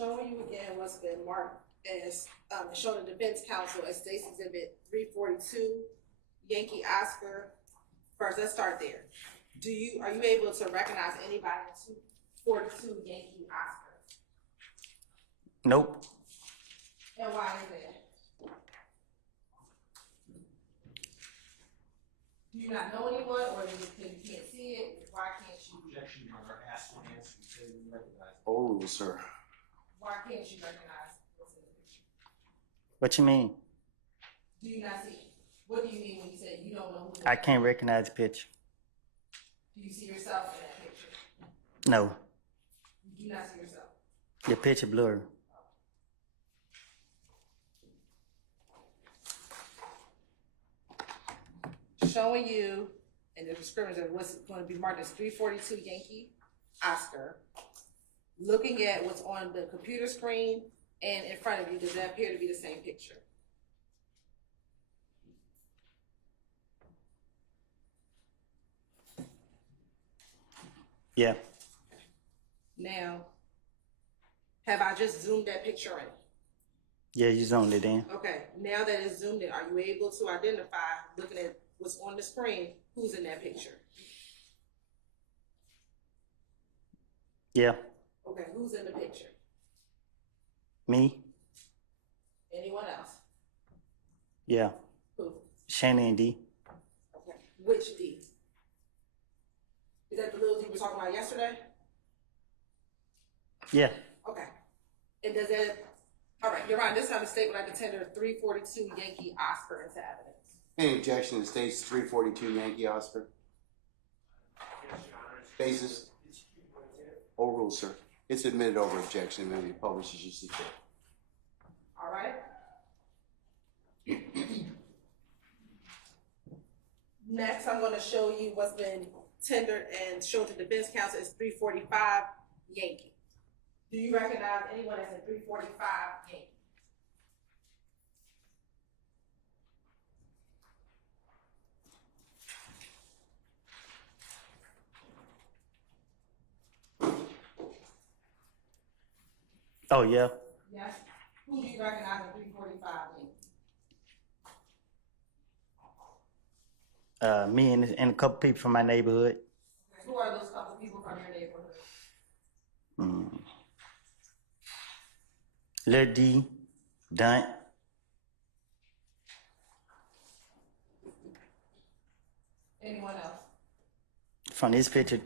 Showing you again what's been marked as, showing the defense counsel as State's Exhibit 342, Yankee Oscar. First, let's start there. Are you able to recognize anybody in 242 Yankee Oscar? Nope. And why is that? Do you not know anyone, or you can't see it? Why can't you? Objection, Your Honor. Ask one answer. You say you recognize it. Oh, sir. Why can't you recognize what's in the picture? What you mean? Do you not see it? What do you mean when you say you don't know who? I can't recognize the picture. Do you see yourself in that picture? No. You do not see yourself. The picture blurry. Showing you in the description of what's going to be marked as 342 Yankee Oscar. Looking at what's on the computer screen and in front of you, does that appear to be the same picture? Yeah. Now, have I just zoomed that picture in? Yeah, you zoned it in. Okay, now that it's zoomed in, are you able to identify, looking at what's on the screen, who's in that picture? Yeah. Okay, who's in the picture? Me? Anyone else? Yeah. Who? Shannon and D. Okay, which D? Is that the little D we were talking about yesterday? Yeah. Okay. And does that, all right, Your Honor, this time the state would like to tender 342 Yankee Oscar into evidence. Any objection to the state's 342 Yankee Oscar? Yes, Your Honor. Basis? Overruled, sir. It's admitted over objection and may be published as you see fit. All right. Next, I'm going to show you what's been tendered and shown to the defense counsel is 345 Yankee. Do you recognize anyone as in 345 Yankee? Oh, yeah. Yes. Who do you recognize in 345 Yankee? Me and a couple people from my neighborhood. Okay. Who are those couple people from your neighborhood? Lil D, Dunt. Anyone else? From this picture.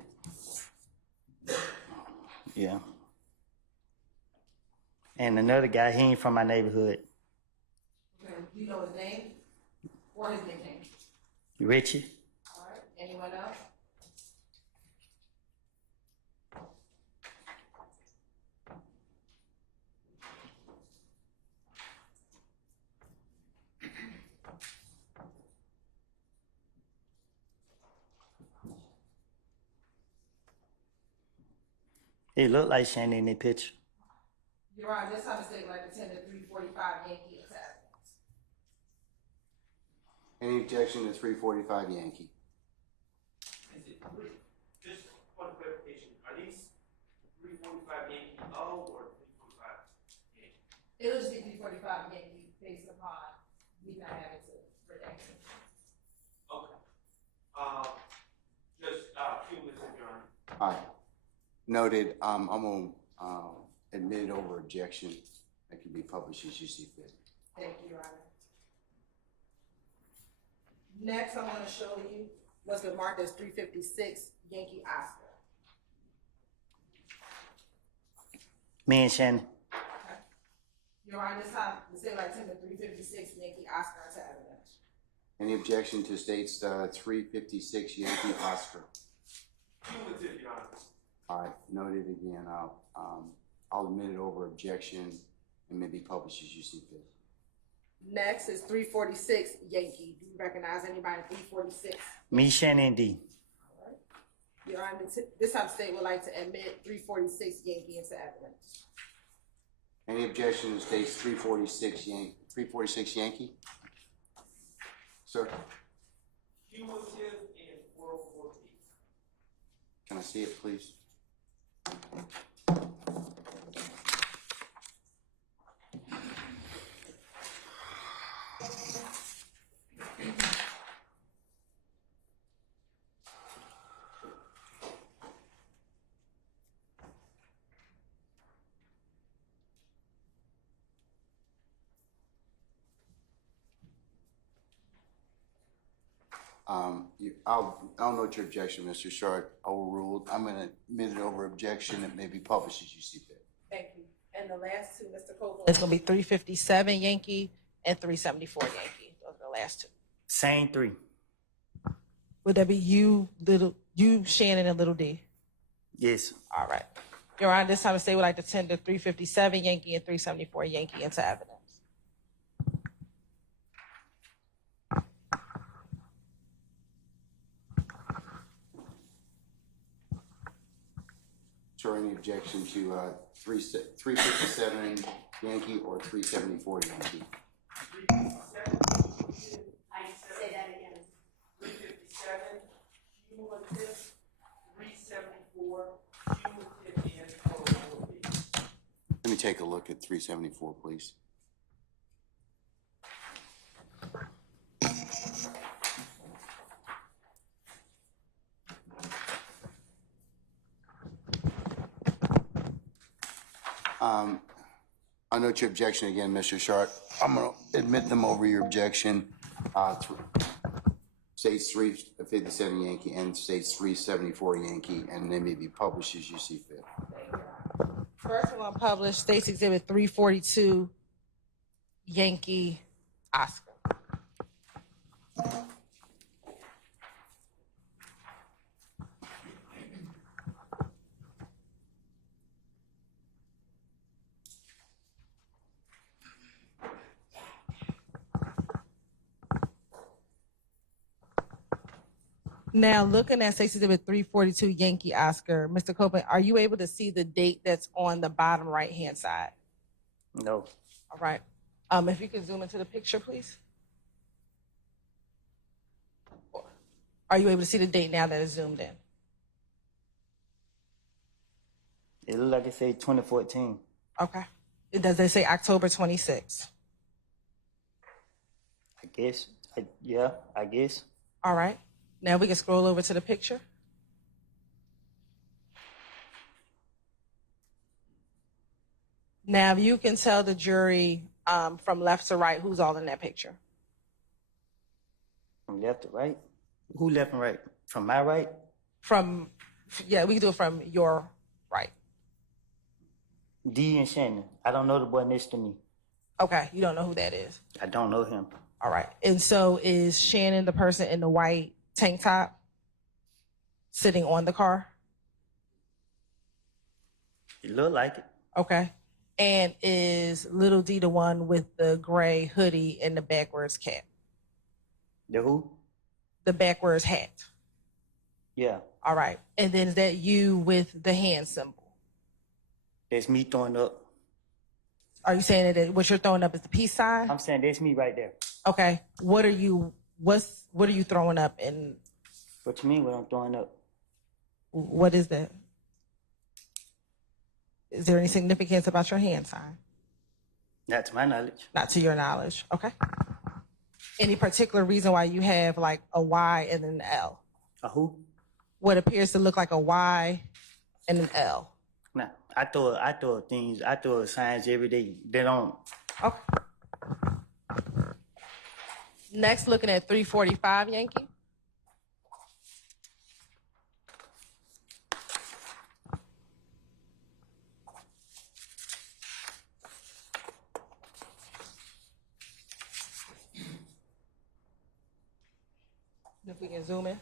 Yeah. And another guy, he ain't from my neighborhood. Okay. Do you know his name or his nickname? Richie. All right. Anyone else? It looked like Shannon in the picture. Your Honor, this time the state would like to tender 345 Yankee into evidence. Any objection to 345 Yankee? Just one clarification. Are these 345 Yankee O or 345 Yankee? It'll just be 345 Yankee based upon we not having to redact it. Okay. Just cumulative, Your Honor. All right. Noted. I'm going to admit it over objection. That can be published as you see fit. Thank you, Your Honor. Next, I'm going to show you what's been marked as 356 Yankee Oscar. Me and Shannon. Okay. Your Honor, this time the state would like to tender 356 Yankee Oscar into evidence. Any objection to state's 356 Yankee Oscar? Cumulative, Your Honor. All right. Noted again. I'll admit it over objection and may be published as you see fit. Next is 346 Yankee. Do you recognize anybody in 346? Me, Shannon and D. All right. Your Honor, this time the state would like to admit 346 Yankee into evidence. Any objection to state's 346 Yankee? Sir, Cumulative and 404 P. can I see it, please? I'll note your objection, Mr. Short. Overruled. I'm gonna admit it over objection. It may be published as you see fit. Thank you. And the last two, Mr. Copeland. It's gonna be 357 Yankee and 374 Yankee. Those are the last two. Same three. Would that be you, Shannon, and Little D? Yes. All right. Your Honor, this time the state would like to tender 357 Yankee and 374 Yankee into evidence. Sure, any objection to 357 Yankee or 374 Yankee? 357. Say that again. 357, cumulative, 374, cumulative, and total fees. Let me take a look at 374, please. I note your objection again, Mr. Sharp. I'm gonna admit them over your objection. States 357 Yankee and states 374 Yankee, and they may be published as you see fit. First one published, States Exhibit 342 Yankee Oscar. Now, looking at States Exhibit 342 Yankee Oscar, Mr. Copeland, are you able to see the date that's on the bottom right-hand side? No. All right. If you can zoom into the picture, please. Are you able to see the date now that it's zoomed in? It look like it say 2014. Okay. Does it say October 26? I guess. Yeah, I guess. All right. Now we can scroll over to the picture. Now you can tell the jury from left to right who's all in that picture. From left to right? Who left and right? From my right? Yeah, we can do it from your right. D and Shannon. I don't know the boy next to me. Okay, you don't know who that is. I don't know him. All right. And so is Shannon the person in the white tank top sitting on the car? It look like it. Okay. And is Little D the one with the gray hoodie and the backwards cap? The who? The backwards hat. Yeah. All right. And then is that you with the hand symbol? That's me throwing up. Are you saying that what you're throwing up is the peace sign? I'm saying that's me right there. Okay. What are you throwing up, and What you mean what I'm throwing up? what is that? Is there any significance about your hand sign? Not to my knowledge. Not to your knowledge. Okay. Any particular reason why you have like a Y and an L? A who? What appears to look like a Y and an L. Nah. I throw signs every day. They don't. Okay. Next, looking at 345 Yankee. If we can zoom in.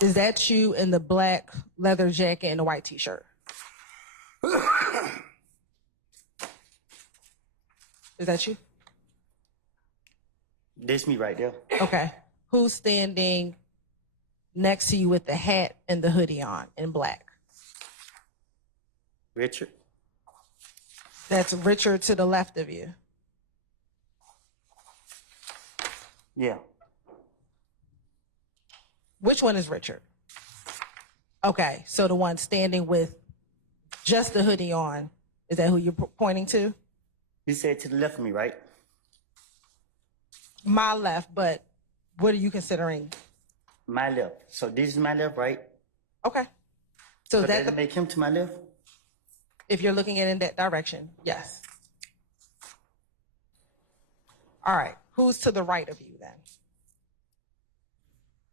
Is that you in the black leather jacket and the white t-shirt? Is that you? That's me right there. Okay. Who's standing next to you with the hat and the hoodie on in black? Richard. That's Richard to the left of you. Yeah. Which one is Richard? Okay, so the one standing with just the hoodie on, is that who you're pointing to? You said to the left of me, right? My left, but what are you considering? My left. So this is my left, right? Okay. So So that that make him to my left? if you're looking at it in that direction, yes. All right. Who's to the right of you then?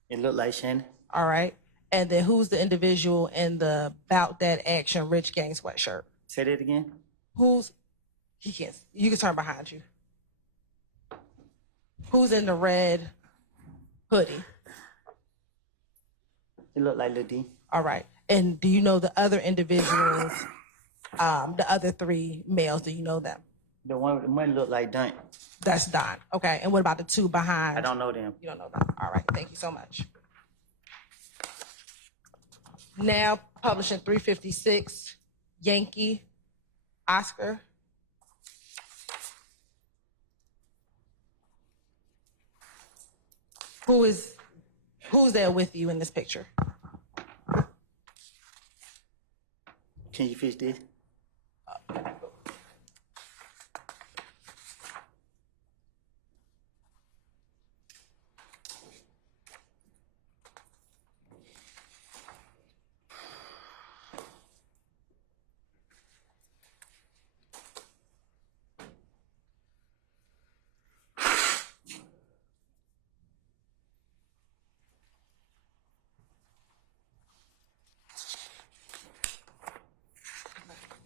It looked like Shannon. All right. And then who's the individual in the Bout That Action Rich Gang sweatshirt? Say that again. He can't, you can turn behind you. Who's in the red hoodie? It looked like Lil D. All right. And do you know the other individuals, the other three males, do you know them? The one looked like Dunk. That's Don. Okay. And what about the two behind? I don't know them. You don't know them. All right. Thank you so much. Now publishing 356, Yankee, Oscar. Who's there with you in this picture? Can you fix this?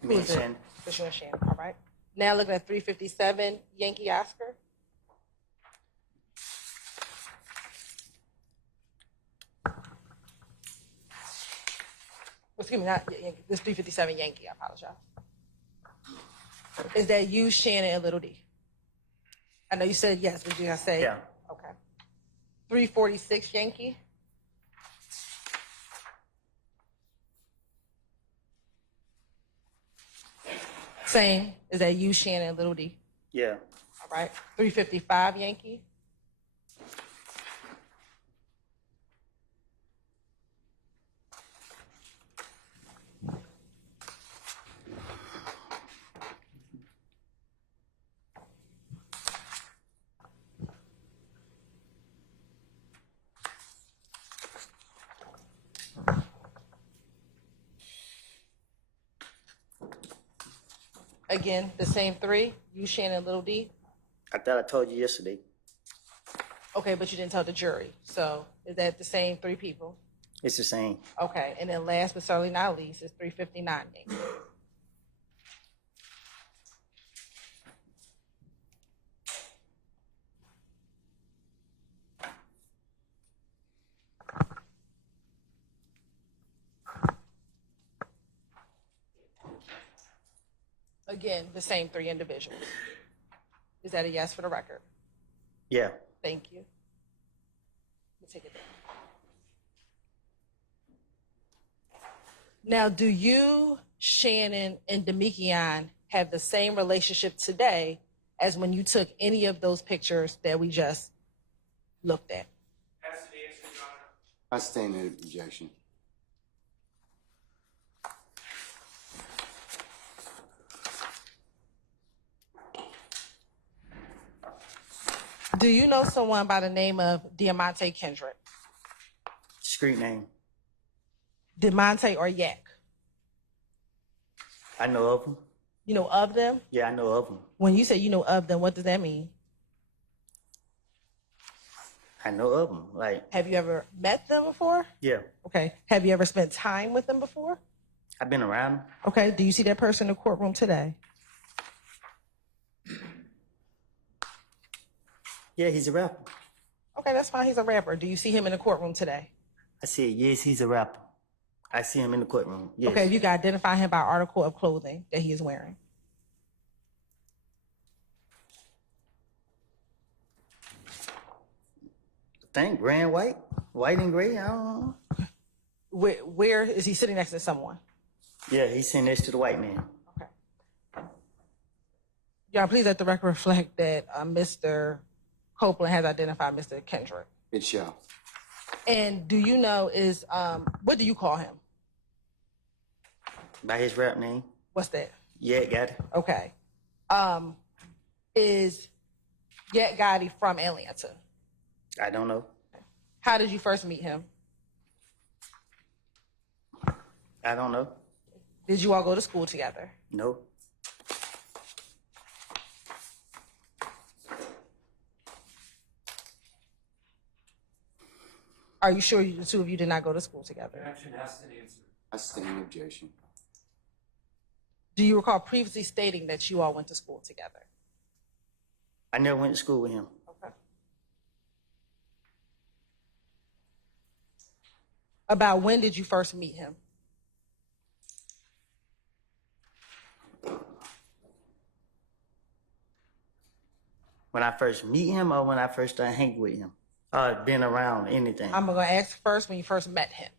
Me and Shannon. It's you and Shannon. All right. Now looking at 357, Yankee, Oscar. Excuse me, not Yankee. This 357 Yankee. I apologize. Is that you, Shannon, and Little D? I know you said yes. Did you say? Yeah. Okay. 346 Yankee. Same. Is that you, Shannon, and Little D? Yeah. All right. 355 Yankee. Again, the same three, you, Shannon, Little D. I thought I told you yesterday. Okay, but you didn't tell the jury. So is that the same three people? It's the same. Okay, and then last but certainly not least is 359 Yankee. Again, the same three individuals. Is that a yes for the record? Yeah. Thank you. Let me take it down. Now, do you, Shannon, and Demikian have the same relationship today as when you took any of those pictures that we just looked at? That's the answer, Your Honor. I stand in objection. Do you know someone by the name of Diamante Kendrick? Street name. Diamante or Yak? I know of them. You know of them? Yeah, I know of them. When you say you know of them, what does that mean? I know of them. Like, Have you ever met them before? yeah. Okay. Have you ever spent time with them before? I've been around them. Okay. Do you see that person in the courtroom today? Yeah, he's a rapper. Okay, that's fine. He's a rapper. Do you see him in the courtroom today? I said, yes, he's a rapper. I see him in the courtroom. Yes. Okay, you can identify him by article of clothing that he is wearing. I think gray and white. White and gray, I don't know. Where is he sitting next to someone? Yeah, he's sitting next to the white man. Okay. Y'all, please let the record reflect that Mr. Copeland has identified Mr. Kendrick. It shall. And do you know what do you call him? By his rap name. What's that? Yeah, got it. Okay. Is Yet Gotti from Atlanta? I don't know. How did you first meet him? I don't know. Did you all go to school together? No. Are you sure the two of you did not go to school together? Objection has to answer. I stand objection. Do you recall previously stating that you all went to school together? I never went to school with him. Okay. About when did you first meet him? When I first meet him or when I first started hanging with him? Been around anything. I'm gonna ask first when you first met him.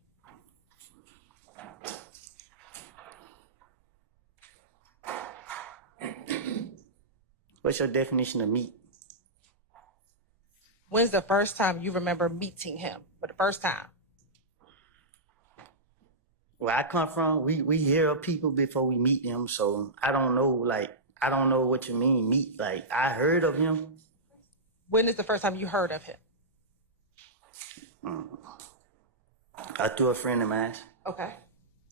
What's your definition of meet? When's the first time you remember meeting him for the first time? Where I come from, we hear of people before we meet them, so I don't know, I don't know what you mean, meet. Like, I heard of him. When is the first time you heard of him? Through a friend of mine. Okay.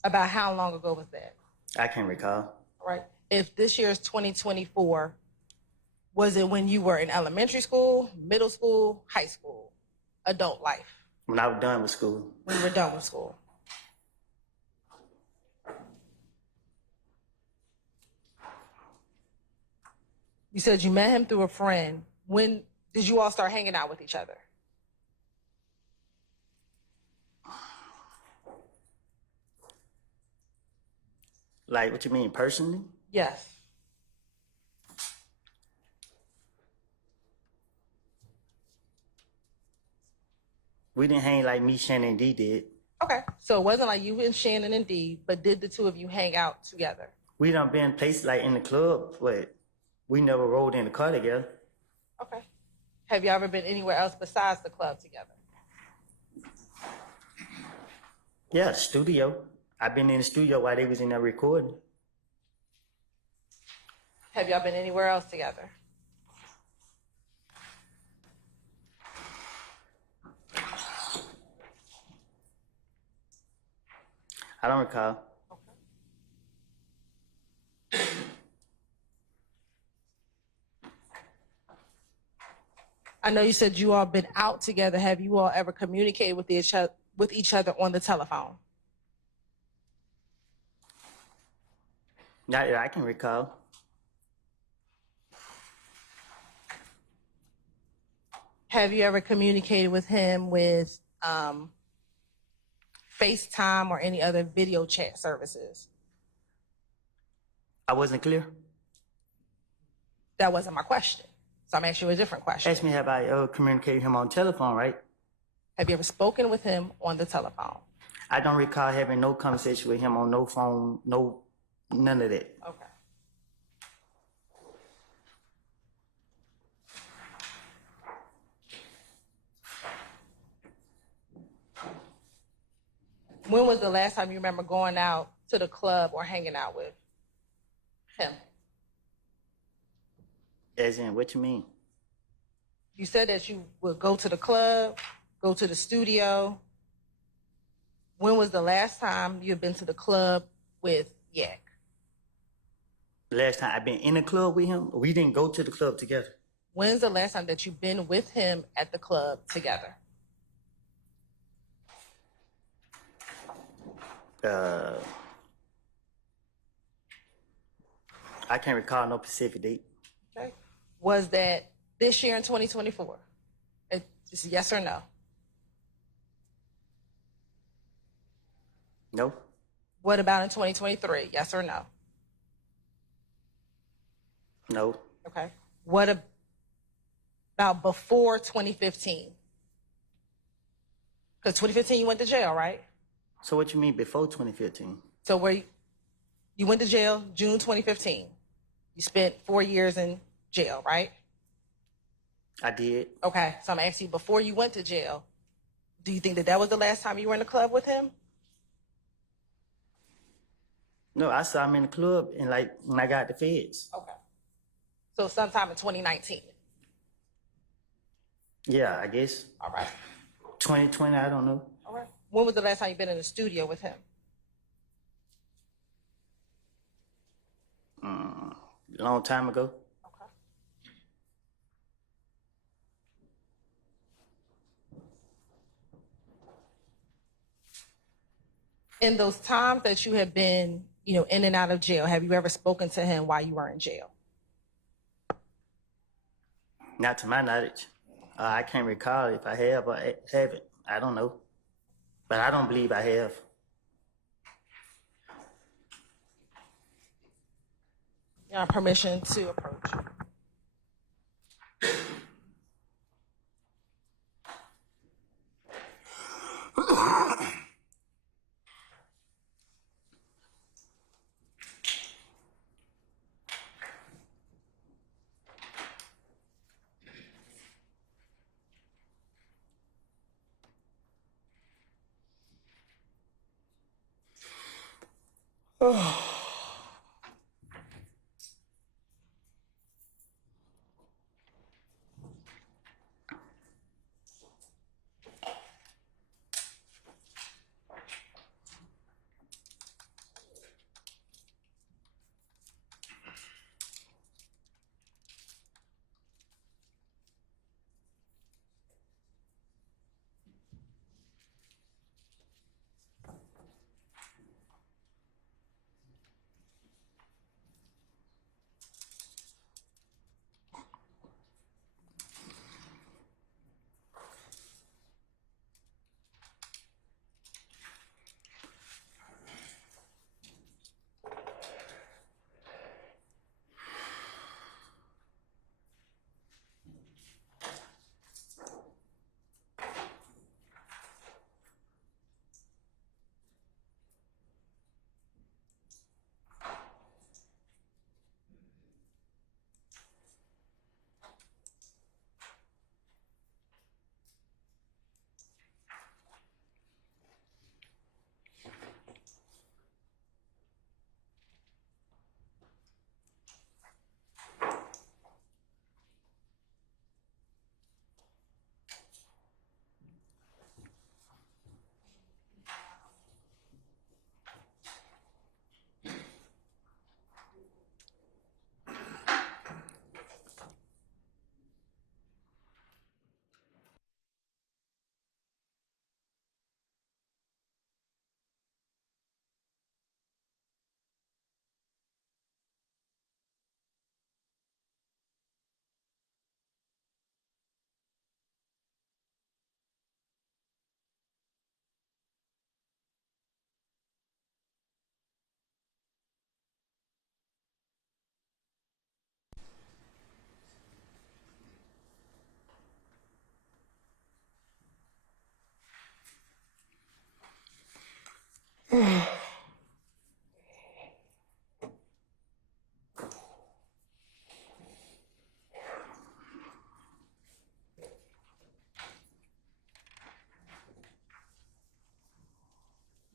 About how long ago was that? I can't recall. All right. If this year is 2024, was it when you were in elementary school, middle school, high school, adult life? When I was done with school. When you were done with school? You said you met him through a friend. When did you all start hanging out with each other? Like, what you mean, personally? Yes. We didn't hang like me, Shannon, and Dee did. Okay. So it wasn't like you and Shannon and Dee, but did the two of you hang out together? We done been places like in the club, but we never rode in the car together. Okay. Have you ever been anywhere else besides the club together? Yeah, the studio. I've been in the studio while they was in there recording. Have y'all been anywhere else together? I don't recall. I know you said you all been out together. Have you all ever communicated with each other on the telephone? Not that I can recall. Have you ever communicated with him with FaceTime or any other video chat services? I wasn't clear. That wasn't my question. So I'm asking you a different question. Ask me, have I ever communicated with him on telephone, right? Have you ever spoken with him on the telephone? I don't recall having no conversation with him on no phone, none of that. Okay. When was the last time you remember going out to the club or hanging out with him? As in, what you mean? You said that you would go to the club, go to the studio. When was the last time you had been to the club with Yak? The last time I've been in a club with him, we didn't go to the club together. When's the last time that you've been with him at the club together? I can't recall no specific date. Okay. Was that this year in 2024? Just yes or no? No. What about in 2023? Yes or no? No. Okay. What about before 2015? Because 2015 you went to jail, right? So what you mean before 2015? So where you went to jail June 2015. You spent 4 years in jail, right? I did. Okay. So I'm asking you, before you went to jail, do you think that was the last time you were in the club with him? No, I saw him in the club and like when I got the feds. Okay. So sometime in 2019. Yeah, I guess. All right. 2020, I don't know. All right. When was the last time you've been in the studio with him? A long time ago. Okay. In those times that you have been, in and out of jail, have you ever spoken to him while you were in jail? Not to my knowledge. I can't recall if I have or haven't. I don't know. But I don't believe I have. You have permission to approach.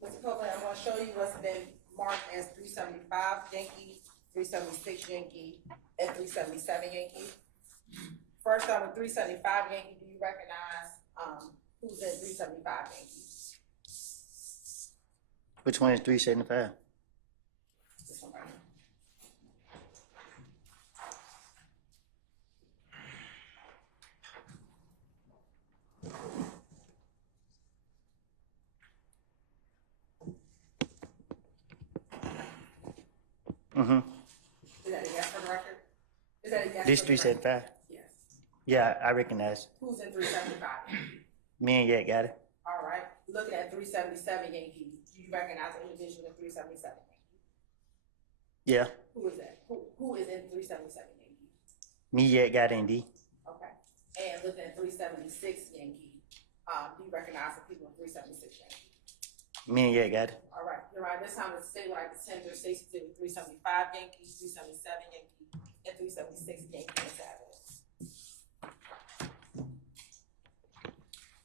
Mr. Copeland, I'm going to show you what's been marked as 375 Yankee, 376 Yankee, and 377 Yankee. First on with 375 Yankee, do you recognize who's in 375 Yankee? Which one is 375? This one right here. Mm-hmm. Is that a yes for the record? Is that a yes This for the record? 375? Yes. Yeah, I recognize. Who's in 375 Yankee? Me and Yet got it. All right. Looking at 377 Yankee, do you recognize the individual in 377 Yankee? Yeah. Who is that? Who is in 377 Yankee? Me Yet got it, D. Okay. And looking at 376 Yankee, do you recognize the people in 376 Yankee? Me and Yet got it. All right. You're right. This time the state would like to tender Stacy to 375 Yankee, 377 Yankee, and 376 Yankee and Savage.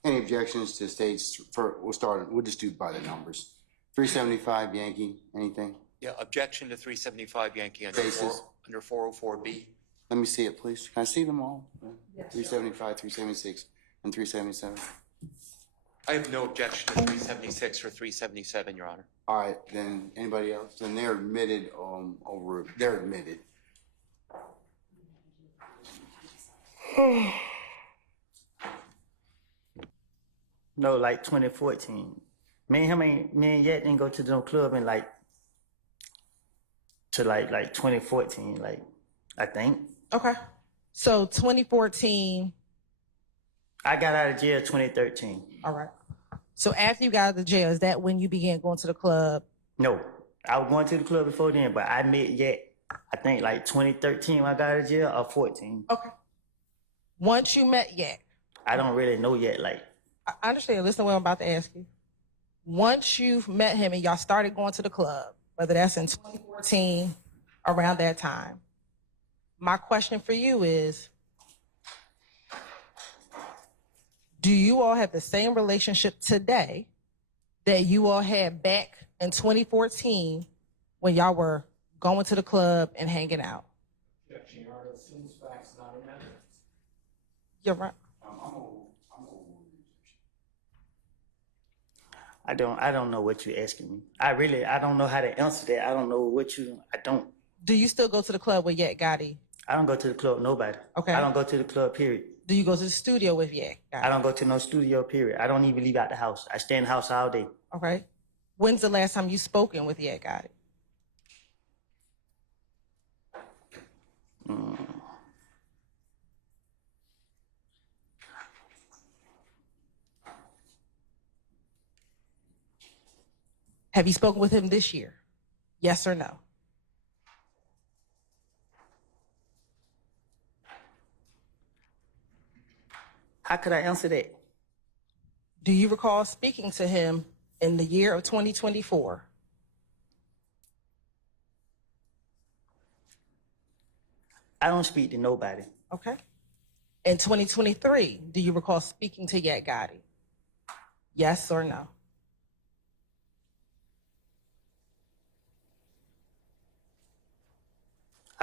Any objections to states? We'll just do by the numbers. 375 Yankee, anything? Yeah, objection to 375 Yankee Basis. under 404B. Let me see it, please. Can I see them all? Yes. 375, 376, and 377. I have no objection to 376 or 377, Your Honor. All right, then anybody else? Then they're admitted they're admitted. No, like 2014. Me and Yet didn't go to no club in like 2014, like I think. Okay. So 2014, I got out of jail 2013. all right. So after you got out of the jail, is that when you began going to the club? No, I was going to the club before then, but I met Yet, I think like 2013 when I got out of jail, or 14. Okay. Once you met Yak, I don't really know yet, like. I understand. Listen to what I'm about to ask you. Once you've met him and y'all started going to the club, whether that's in 2014, around that time, my question for you is, do you all have the same relationship today that you all had back in 2014 when y'all were going to the club and hanging out? Objection, Your Honor, assumes facts not in evidence. You're right. I don't know what you're asking me. I don't know how to answer that. I don't. Do you still go to the club with Yak Gotti? I don't go to the club, nobody. Okay. I don't go to the club, period. Do you go to the studio with Yak Gotti? I don't go to no studio, period. I don't even leave out the house. I stay in the house all day. Okay. When's the last time you spoken with Yak Gotti? Have you spoken with him this year? Yes or no? How could I answer that? Do you recall speaking to him in the year of 2024? I don't speak to nobody. Okay. In 2023, do you recall speaking to Yak Gotti? Yes or no?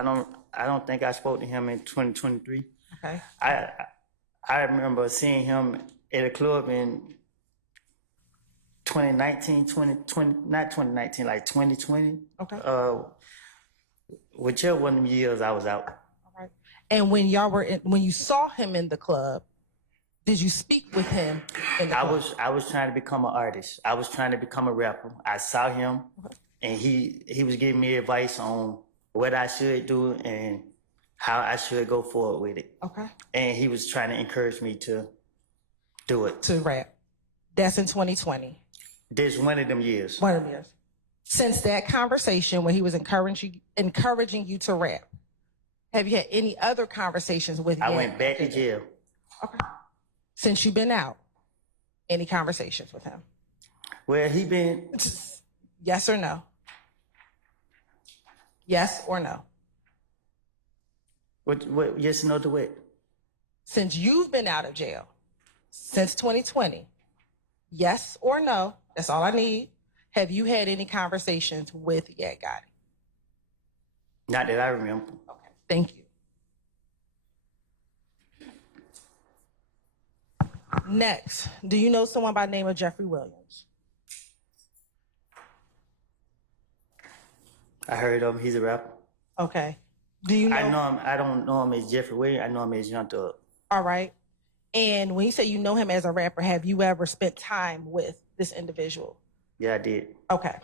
I don't think I spoke to him in 2023. Okay. I remember seeing him at a club in 2019, 2020, not 2019, like 2020. Okay. Whichever one of them years I was out. All right. And when when you saw him in the club, did you speak with him in the club? I was trying to become an artist. I was trying to become a rapper. I saw him, and he was giving me advice on what I should do and how I should go forward with it. Okay. And he was trying to encourage me to do it. To rap. That's in 2020. This one of them years. One of them years. Since that conversation when he was encouraging you to rap, have you had any other conversations with him? I went back to jail. Okay. Since you've been out, any conversations with him? Well, he been. Yes or no? Yes or no? What? Yes or no to what? Since you've been out of jail, since 2020, yes or no? That's all I need. Have you had any conversations with Yak Gotti? Not that I remember. Okay, thank you. Next, do you know someone by the name of Jeffery Williams? I heard of him. He's a rapper. Okay. Do you know? I know him. I don't know him as Jeffery Williams. I know him as Young Thug. All right. And when you say you know him as a rapper, have you ever spent time with this individual? Yeah, I did. Okay.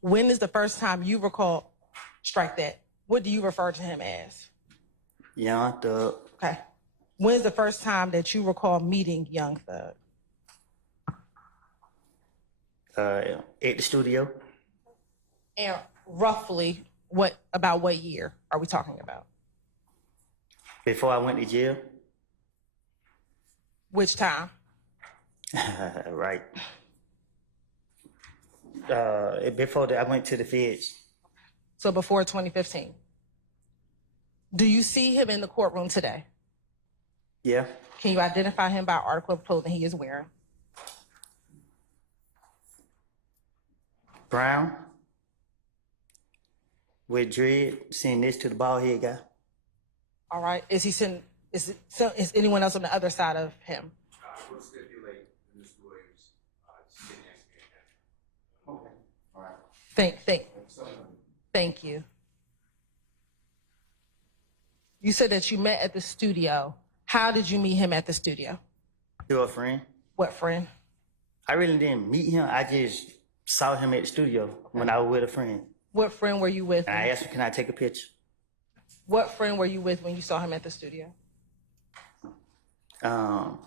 When is the first time you recall, strike that, what do you refer to him as? Young Thug. Okay. When is the first time that you recall meeting Young Thug? At the studio. And roughly, about what year are we talking about? Before I went to jail. Which time? Right. Before that, I went to the feds. So before 2015. Do you see him in the courtroom today? Yeah. Can you identify him by article of clothing he is wearing? Brown. With dread, sitting next to the bald head guy. All right. Is anyone else on the other side of him? We'll stipulate Mr. Williams, sitting next to me. Okay, all right. Thank you. You said that you met at the studio. How did you meet him at the studio? Through a friend. What friend? I really didn't meet him. I just saw him at the studio when I was with a friend. What friend were you with? And I asked him, can I take a picture? What friend were you with when you saw him at the studio? Doc.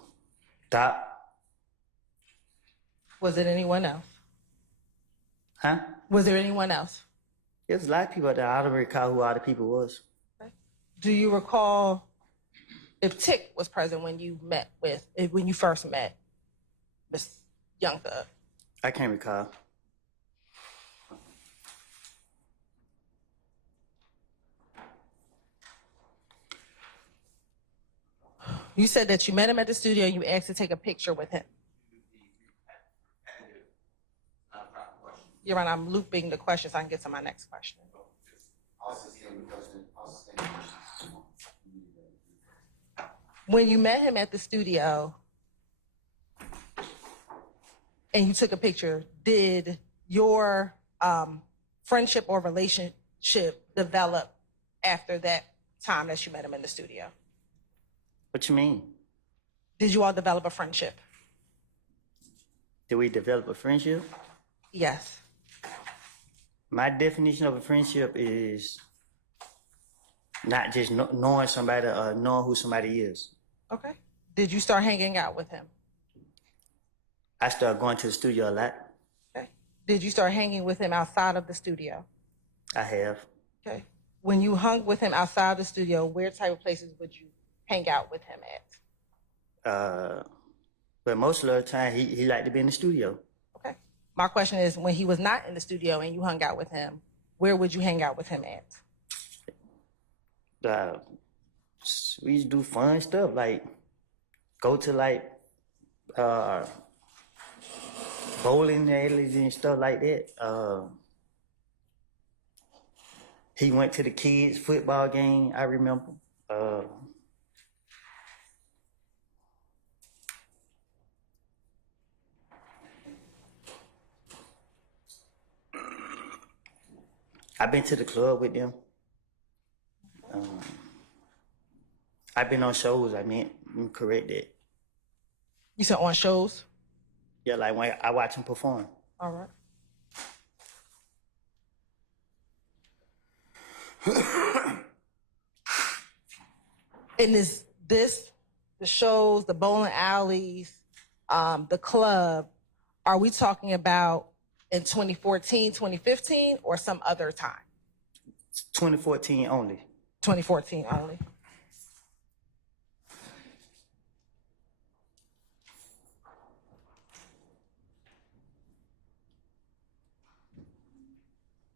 Was it anyone else? Huh? Was there anyone else? There's a lot of people out there. I don't recall who all the people was. Do you recall if Tick was present when you first met Miss Young Thug? I can't recall. You said that you met him at the studio and you asked to take a picture with him. You're right, I'm looping the question so I can get to my next question. When you met him at the studio and you took a picture, did your friendship or relationship develop after that time that you met him in the studio? What you mean? Did you all develop a friendship? Did we develop a friendship? Yes. My definition of a friendship is not just knowing somebody or knowing who somebody is. Okay. Did you start hanging out with him? I started going to the studio a lot. Okay. Did you start hanging with him outside of the studio? I have. Okay. When you hung with him outside the studio, where type of places would you hang out with him at? But most of the time, he liked to be in the studio. Okay. My question is, when he was not in the studio and you hung out with him, where would you hang out with him at? We used to do fun stuff, like go to like bowling alleys and stuff like that. He went to the kids' football game, I remember. I've been to the club with them. I've been on shows, I meant, correct that. You said on shows? Yeah, like when I watch him perform. All right. And is this, the shows, the bowling alleys, the club, are we talking about in 2014, 2015, or some other time? 2014 only. 2014 only.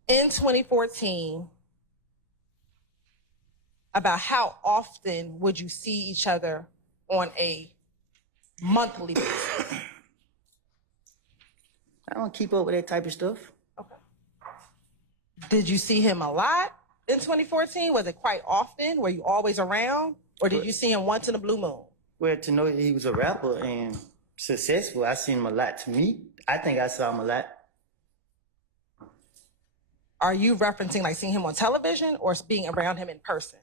In 2014, about how often would you see each other on a monthly basis? I don't keep up with that type of stuff. Okay. Did you see him a lot in 2014? Was it quite often? Were you always around? Or did you see him once in a blue moon? Well, to know he was a rapper and successful, I seen him a lot. To me, I think I saw him a lot. Are you referencing like seeing him on television or being around him in person?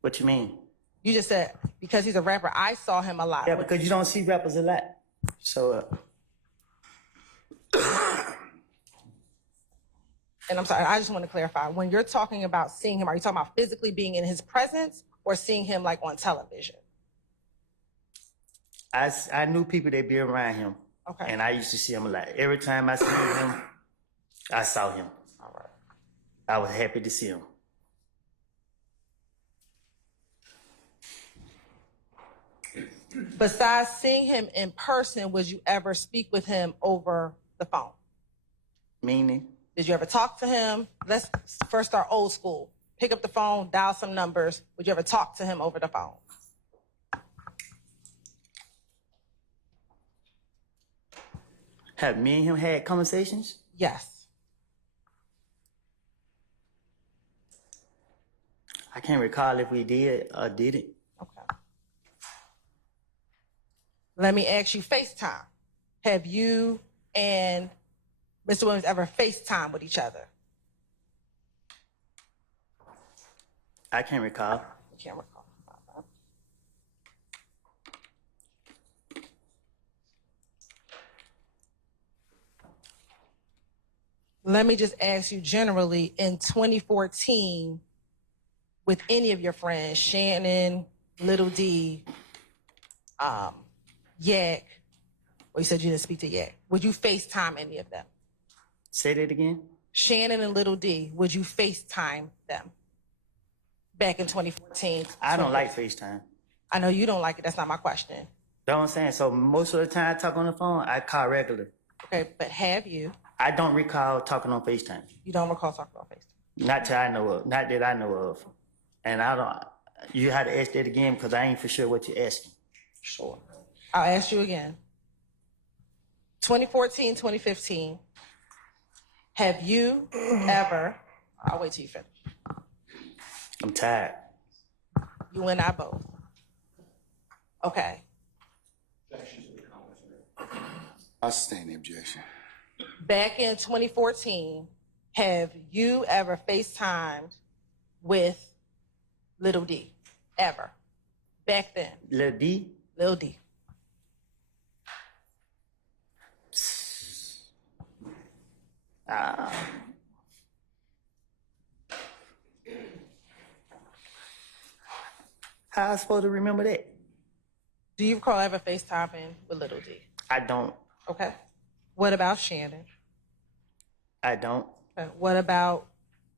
What you mean? You just said, because he's a rapper, I saw him a lot. Yeah, because you don't see rappers a lot. So, And I'm sorry, I just want to clarify. When you're talking about seeing him, are you talking about physically being in his presence or seeing him like on television? I knew people that be around him. Okay. And I used to see him a lot. Every time I seen him, I saw him. All right. I was happy to see him. Besides seeing him in person, would you ever speak with him over the phone? Meaning? Did you ever talk to him? Let's first start old school. Pick up the phone, dial some numbers. Would you ever talk to him over the phone? Have me and him had conversations? Yes. I can't recall if we did or didn't. Okay. Let me ask you FaceTime. Have you and Mr. Williams ever FaceTime with each other? I can't recall. You can't recall. let me just ask you generally, in 2014, with any of your friends, Shannon, Little D, Yak, or you said you didn't speak to Yak, would you FaceTime any of them? Say that again. Shannon and Little D, would you FaceTime them back in 2014? I don't like FaceTime. I know you don't like it. That's not my question. You know what I'm saying? So most of the time I talk on the phone, I call regular. Okay, but have you? I don't recall talking on FaceTime. You don't recall talking on FaceTime? Not that I know of. Not that I know of. And I don't. You had to ask that again because I ain't for sure what you're asking. Sure. I'll ask you again. 2014, 2015. Have you ever? I'll wait till you finish. I'm tired. You and I both. Okay. I sustain the objection. Back in 2014, have you ever FaceTimed with Little D? Ever? Back then? Lil D? Lil D. How I supposed to remember that? Do you recall ever FaceTiming with Little D? I don't. Okay. What about Shannon? I don't. Okay. What about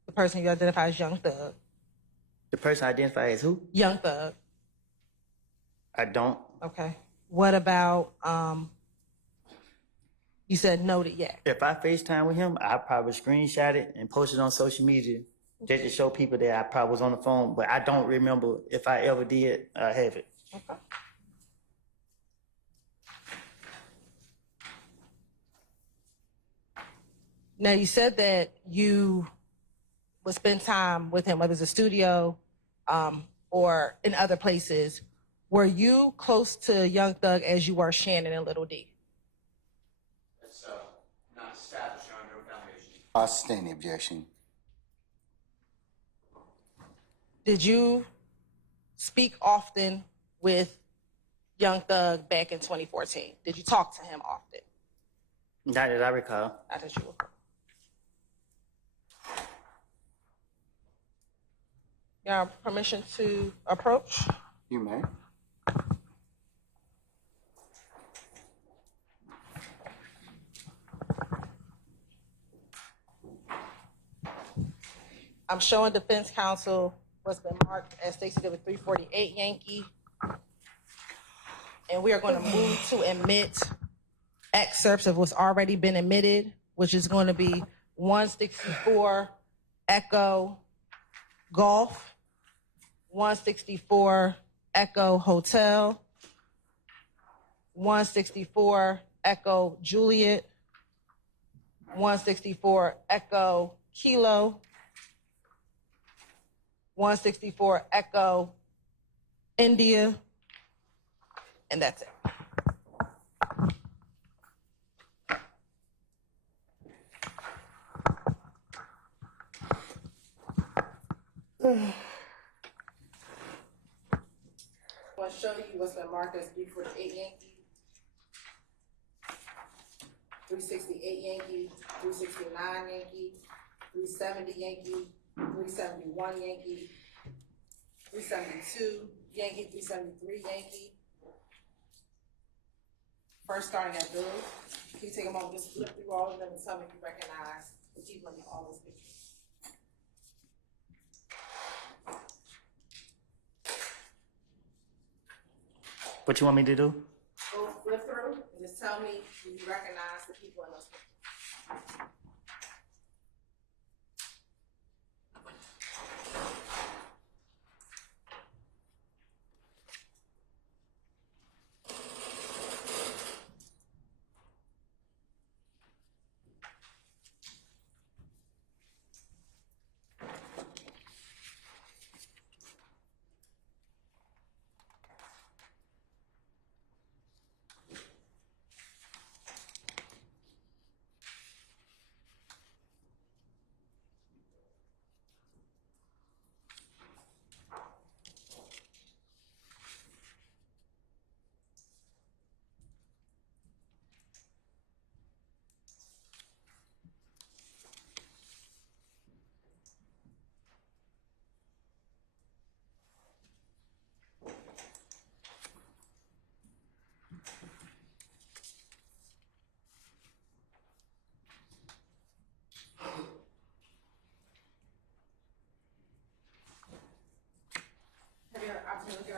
the person you identify as Young Thug? The person identified as who? Young Thug. I don't. Okay. What about you said no to Yak? If I FaceTime with him, I probably screenshot it and post it on social media just to show people that I probably was on the phone. But I don't remember if I ever did have it. Okay. Now you said that you would spend time with him, whether it's a studio or in other places. Were you close to Young Thug as you were Shannon and Little D? That's not established on no foundation. I sustain the objection. Did you speak often with Young Thug back in 2014? Did you talk to him often? Not that I recall. Not that you were. You have permission to approach? You may. I'm showing defense counsel what's been marked as Stacey did with 348 Yankee. And we are going to move to admit excerpts of what's already been admitted, which is going to be 164 Echo Golf, 164 Echo Hotel, 164 Echo Juliet, 164 Echo Kilo, 164 Echo India, and that's it. I want to show you what's been marked as 348 Yankee, 368 Yankee, 369 Yankee, 370 Yankee, 371 Yankee, 372 Yankee, 373 Yankee. First starting at Bill. Can you take a moment, just flip through all of them and tell me if you recognize the people in all those pictures? What you want me to do? Go flip through and just tell me if you recognize the people in those pictures.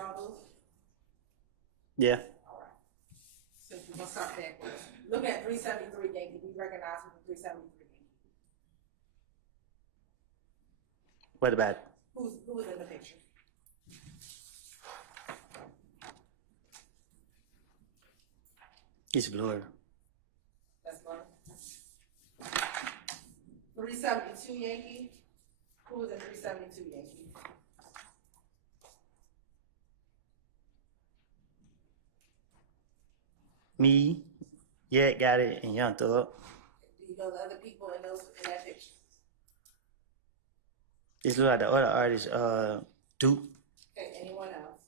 all those? Yeah. So we're gonna start backwards. Look at 373 Yankee. We recognize who the 373 Yankee. What about it? Who was in the picture? It's blurry. That's one. 372 Yankee. Who was in 372 Yankee? Me, yeah, got it, and Young Thug. Do you know the other people in that picture? It's look like the other artist, Duke. Okay, anyone else?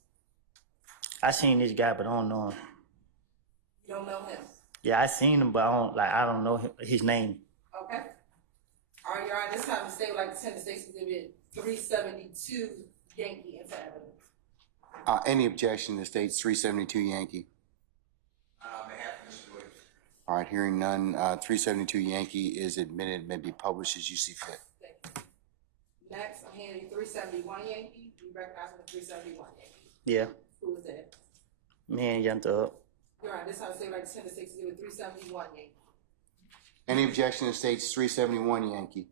I seen this guy, but I don't know him. You don't know him? Yeah, I seen him, but I don't know his name. Okay. All right, Your Honor, this time the state would like to send the state's exhibit 372 Yankee into evidence. Any objection to states 372 Yankee? All right, hearing none, 372 Yankee is admitted, may be published as you see fit. Thank you. Next, I'm handing you 371 Yankee. You recognize the 371 Yankee. Yeah, Who was that? me and Young Thug. Your Honor, this time the state would like to send the state's exhibit 371 Yankee. Any objection to states 371 Yankee?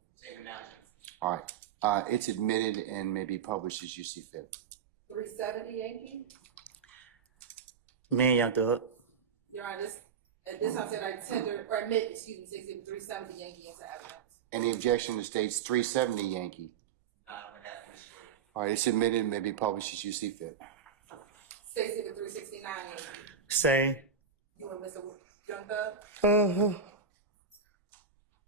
All right, it's admitted and may be published as you see fit. 370 Yankee. Me and Young Thug. Your Honor, at this time, I tender or admit, excuse me, exhibit 370 Yankee into evidence. Any objection to states 370 Yankee? All right, it's admitted and may be published as you see fit. State exhibit 369 Yankee. Same. You and Mr. Young Thug. Uh-huh.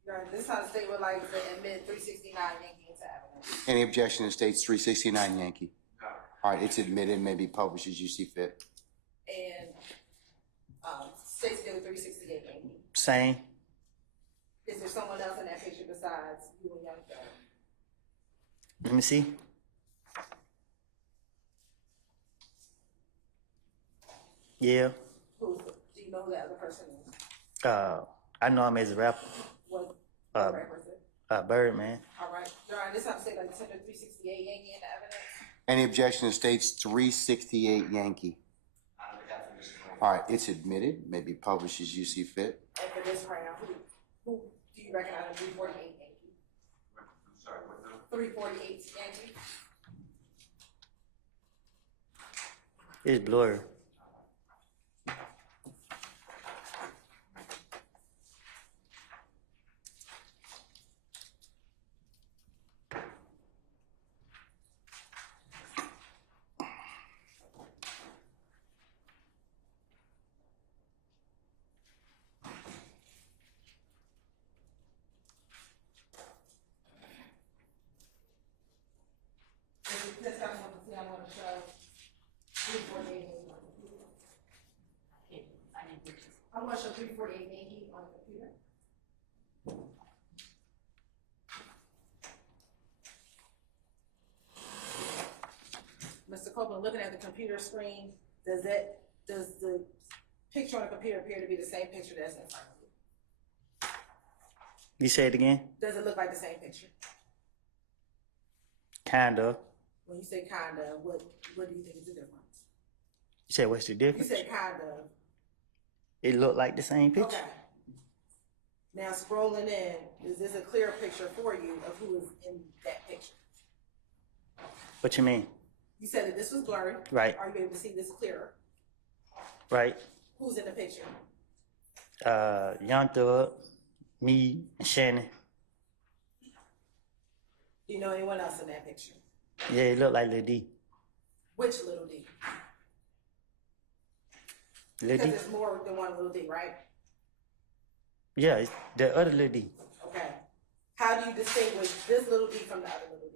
Your Honor, this time the state would like to admit 369 Yankee into evidence. Any objection to states 369 Yankee? All right, it's admitted and may be published as you see fit. And state exhibit 368 Yankee. Same. Is there someone else in that picture besides you and Young Thug? Let me see. Yeah. Do you know who the other person is? I know him as a rapper. What rapper is it? Birdman. All right. Your Honor, this time say like tender 368 Yankee into evidence. Any objection to states 368 Yankee? All right, it's admitted, may be published as you see fit. And for this round, who do you recognize in 348 Yankee? I'm sorry, what now? 348 Yankee. It's blurry. This time I want to show 348 Yankee. I want to show 348 Yankee on the computer. Mr. Copeland, looking at the computer screen, does the picture on the computer appear to be the same picture that's in front of you? You say it again? Does it look like the same picture? Kinda. When you say kinda, what do you think is the difference? You say what's the You difference? say kinda. It looked like the same picture. Okay. Now scrolling in, is this a clear picture for you of who is in that picture? What you mean? You said that this was blurry. Right. Are you able to see this clearer? Right. Who's in the picture? Young Thug, me, and Shannon. Do you know anyone else in that picture? Yeah, it looked like Lil D. Which little D? Lil Because D? there's more than one little D, right? Yeah, it's the other Lil D. Okay. How do you distinguish this little D from the other little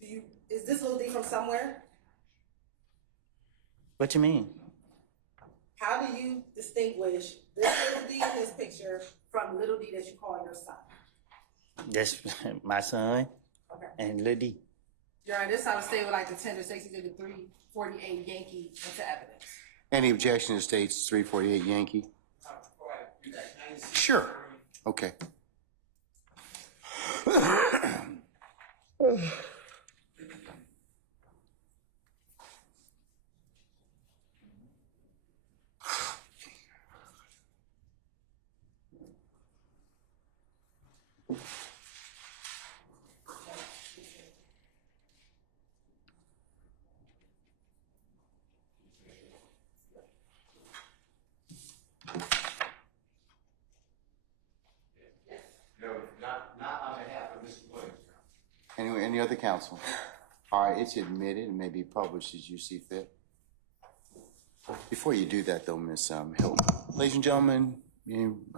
D? Is this little D from somewhere? What you mean? How do you distinguish this little D in this picture from little D that you call your son? That's my son Okay. and Lil D. Your Honor, this time the state would like to tender 348 Yankee into evidence. Any objection to states 348 Yankee? Sure. Okay. No, not on behalf of Mr. Williams. Any other counsel? All right, it's admitted and may be published as you see fit. Before you do that, though, Ms. Hill, ladies and gentlemen,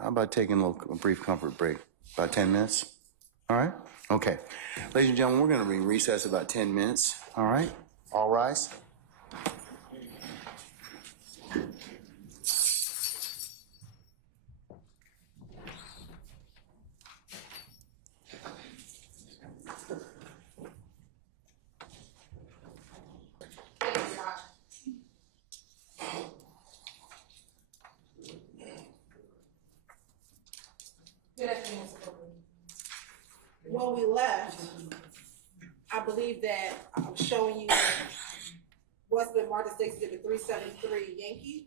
how about taking a brief comfort break? About 10 minutes? All right? Okay. Ladies and gentlemen, we're going to be in recess about 10 minutes. All right? All rise. Good afternoon, Mr. Copeland. When we left, I believe that I was showing you what's been marked as Exhibit 373 Yankee.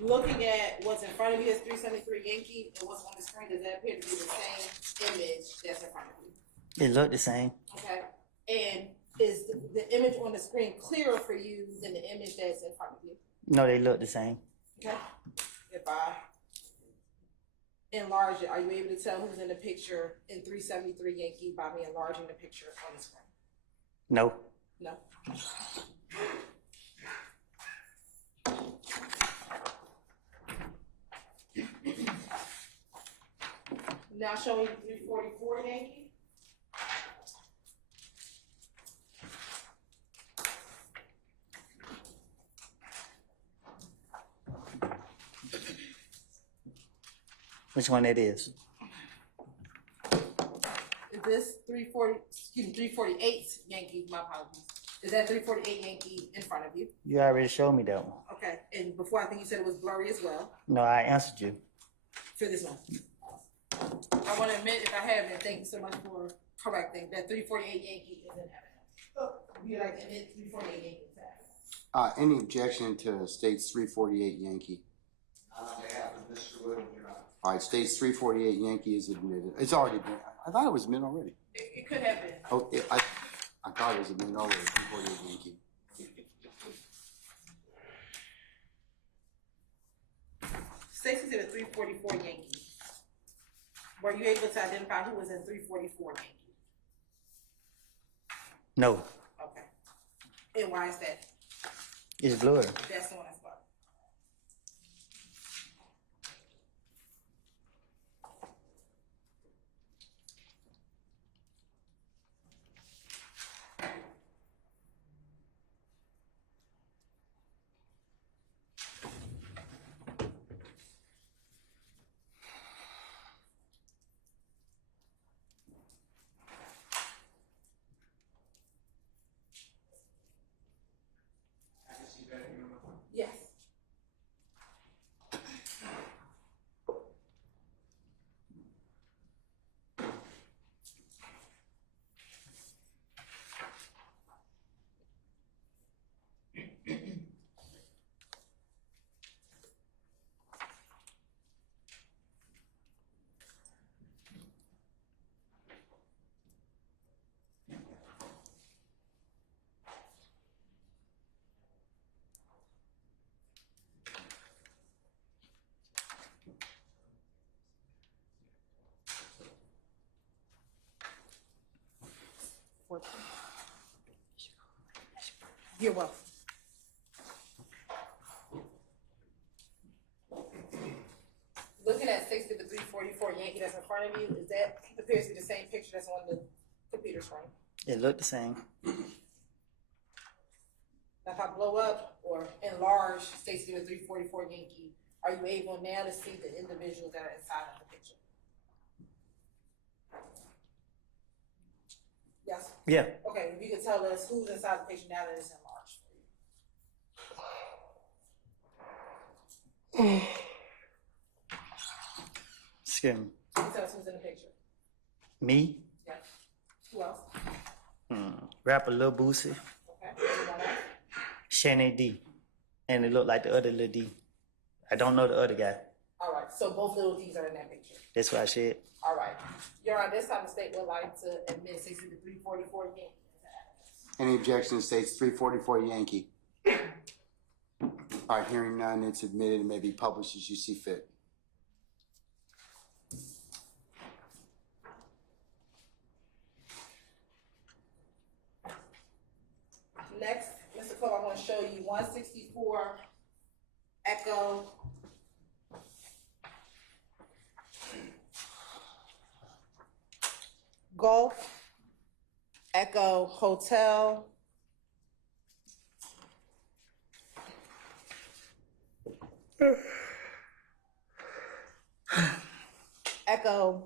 Looking at what's in front of you as 373 Yankee and what's on the screen, does that appear to be the same image that's in front of you? It looked the same. Okay, and is the image on the screen clearer for you than the image that's in front of you? No, they look the same. Okay, if I enlarge it, are you able to tell who's in the picture in 373 Yankee by me enlarging the picture on the screen? No. No. Now showing you 344 Yankee. Which one it is? Is this 348 Yankee, my apologies. Is that 348 Yankee in front of you? You already showed me that one. Okay, and before I think you said it was blurry as well No, I answered you. for this one. I want to admit if I haven't, thank you so much for correcting that 348 Yankee is in evidence. Oh, you like to admit 348 Yankee is evidence? Any objection to states 348 Yankee? On behalf of Mr. Williams, Your Honor. All right, states 348 Yankee is admitted. It's already been. I thought it was admitted already. It could have been. Oh, I thought it was admitted already. 348 Yankee. States Exhibit 344 Yankee. Were you able to identify who was in 344 Yankee? No. Okay. And why is that? It's blurry. That's the one that's blurry. Yes. You're welcome. Looking at 60 to 344 Yankee that's in front of you, is that appears to be the same picture that's on the computer screen? It looked the same. Now, if I blow up or enlarge Stacy with 344 Yankee, are you able now to see the individuals that are inside of the picture? Yes? Yeah. Okay, if you could tell us who's inside the picture now that it's enlarged. Excuse me. You can tell us who's in the picture. Me? Yes. Who else? Rapper Lil Boosie. Okay. Anyone else? Shannon D. And it looked like the other Lil D. I don't know the other guy. All right. So both little D's are in that picture. That's what I said. All right. Your Honor, this time the state would like to admit Exhibit 344 Yankee. Any objection to states 344 Yankee? All right, hearing none, it's admitted and may be published as you see fit. Next, Mr. Cole, I want to show you 164 Echo Golf, Echo Hotel, Echo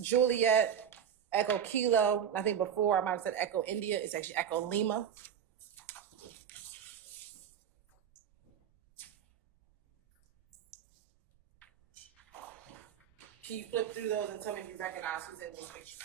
Juliet, Echo Kilo. I think before I might have said Echo India. It's actually Echo Lima. Can you flip through those and tell me if you recognize who's in these pictures?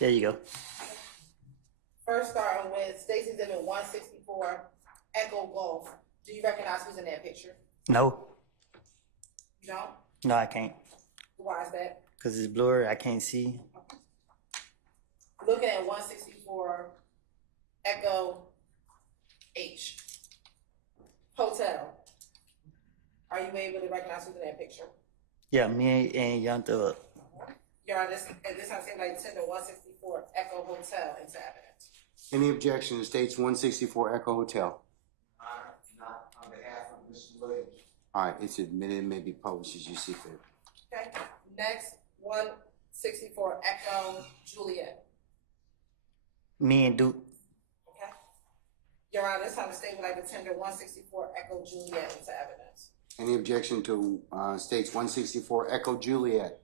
There you go. First, starting with Stacy Exhibit 164 Echo Golf. Do you recognize who's in that picture? No, You don't? no, I can't. Why is that? Cause it's blurry. I can't see. Looking at 164 Echo H Hotel. Are you able to recognize who's in that picture? Yeah, me and Young Thug. Your Honor, this time seems like tender 164 Echo Hotel into evidence. Any objection to states 164 Echo Hotel? Not on behalf of Mr. Williams. All right, it's admitted and may be published as you see fit. Okay. Next, 164 Echo Juliet. Me and Duke. Okay. Your Honor, this time the state would like to tender 164 Echo Juliet into evidence. Any objection to states 164 Echo Juliet?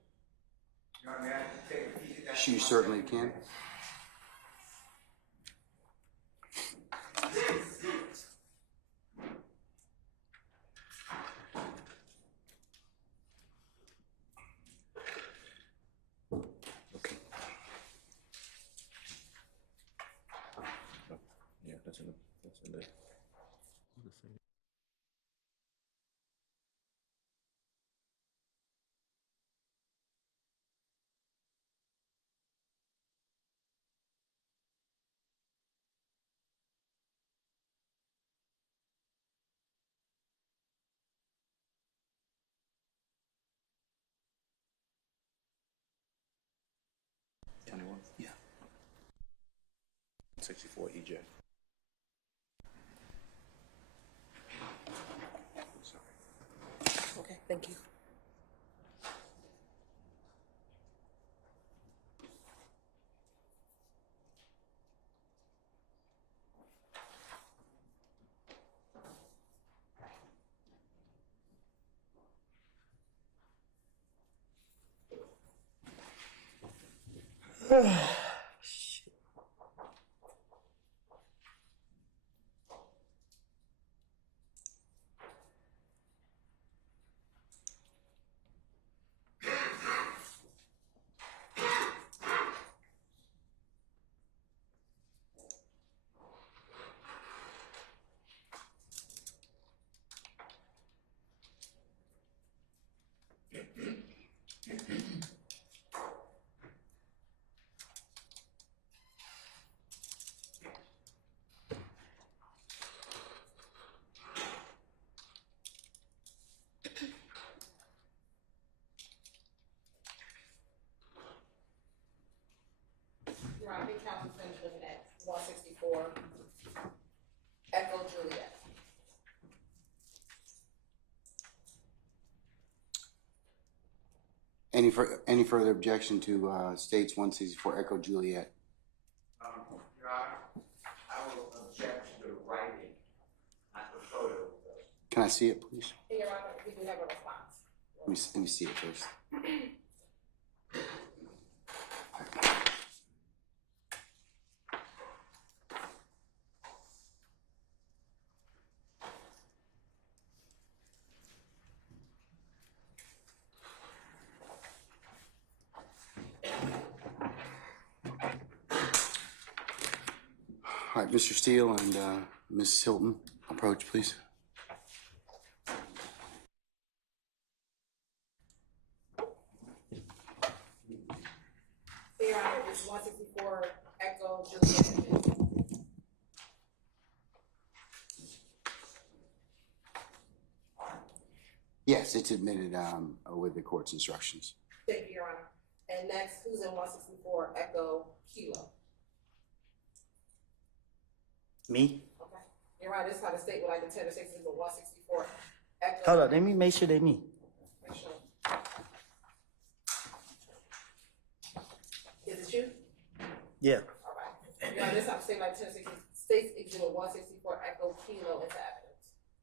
Your Honor, may I take a piece of that? You certainly can. Yeah, that's in the. Yeah. 64 EJ. Okay, thank you. Any further objection to states 164 Echo Juliet? Your Honor, I will object to the writing, not the photo. Can I see it, please? Your Honor, we do have a response. Let me see it first. All right, Mr. Steele and Ms. Hilton, approach, please. Your Honor, it's 164 Echo Juliet. Yes, it's admitted with the court's instructions. Thank you, Your Honor. And next, who's in 164 Echo Kilo? Me? Okay. Your Honor, this time the state would like to tender states into 164 Echo. Hold up, let me make sure they me. Make sure. Is it you? Yeah. All right. Your Honor, this time the state would like to tender states exhibit 164 Echo Kilo into evidence.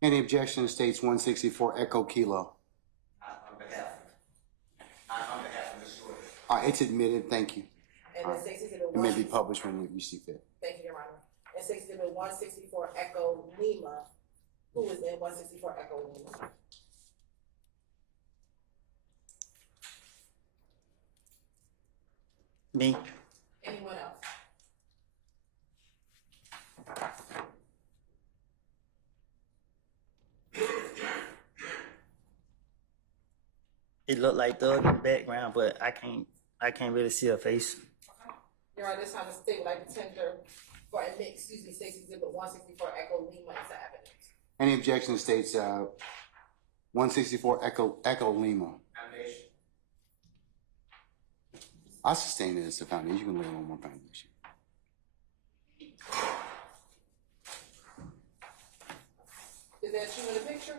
Any objection to states 164 Echo Kilo? Not on behalf of Mr. Williams. All right, it's admitted, thank you. And the states exhibit It may be published when you see fit. Thank you, Your Honor. And states exhibit 164 Echo Lima. Who is in 164 Echo Lima? Me? Anyone else? It looked like Doug in the background, but I can't really see her face. Your Honor, this time the state would like to tender for states exhibit 164 Echo Lima into evidence. Any objection to states 164 Echo Lima? Foundation. I sustain it as a foundation. You can lay one more foundation. Is that you in the picture?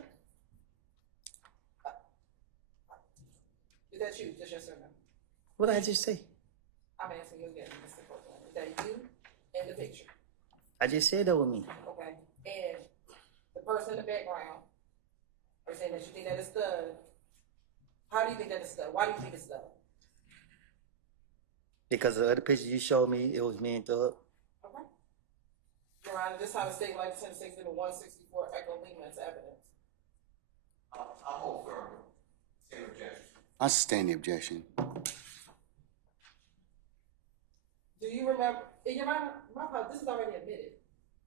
Is that you? Just yes or no? What did I just say? I'm asking you again, Mr. Copeland. Is that you in the picture? I just said that was me. Okay. And the person in the background are saying that you think that it's Doug. How do you think that it's Doug? Why do you think it's Doug? Because the other picture you showed me, it was me and Doug. Okay. Your Honor, this time the state would like to send exhibit 164 Echo Lima into evidence. I'll hold firm. Same objection. I sustain the objection. Do you remember, Your Honor, this is already admitted.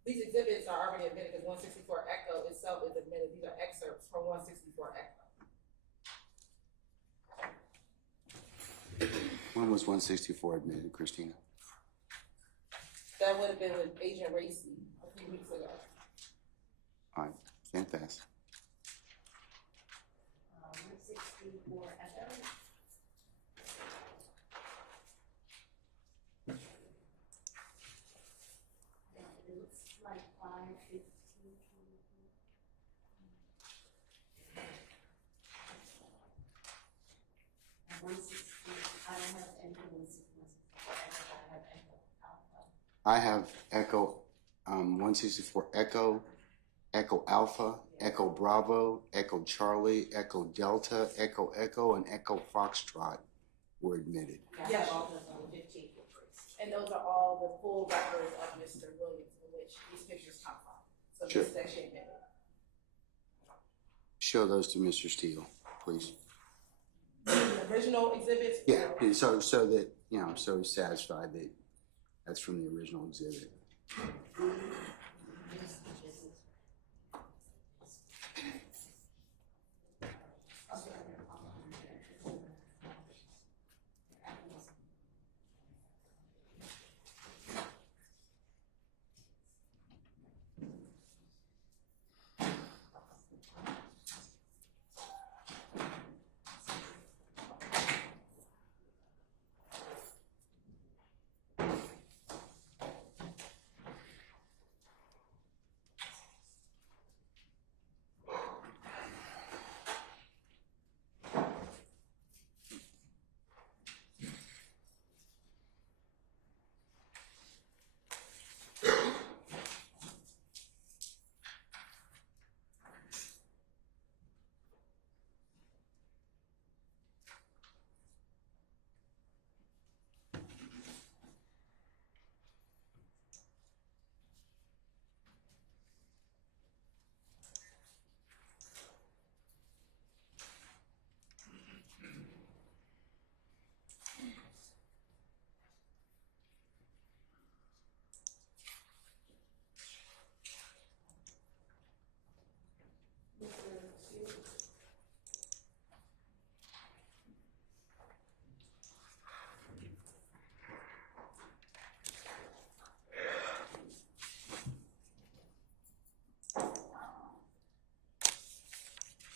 These exhibits are already admitted because 164 Echo itself is admitted. These are excerpts from 164 Echo. When was 164 admitted, Christina? That would have been with Agent Racy a few weeks ago. All right, stand fast. 164 Echo. It looks like 5:15. I have Echo 164 Echo, Echo Alpha, Echo Bravo, Echo Charlie, Echo Delta, Echo Echo, and Echo Foxtrot were admitted. Yes. And those are all the full records of Mr. Williams in which these pictures come from. So Sure. this is actually admitted. Show those to Mr. Steele, please. The original exhibits? Yeah, and so that, you know, so he's satisfied that that's from the original exhibit.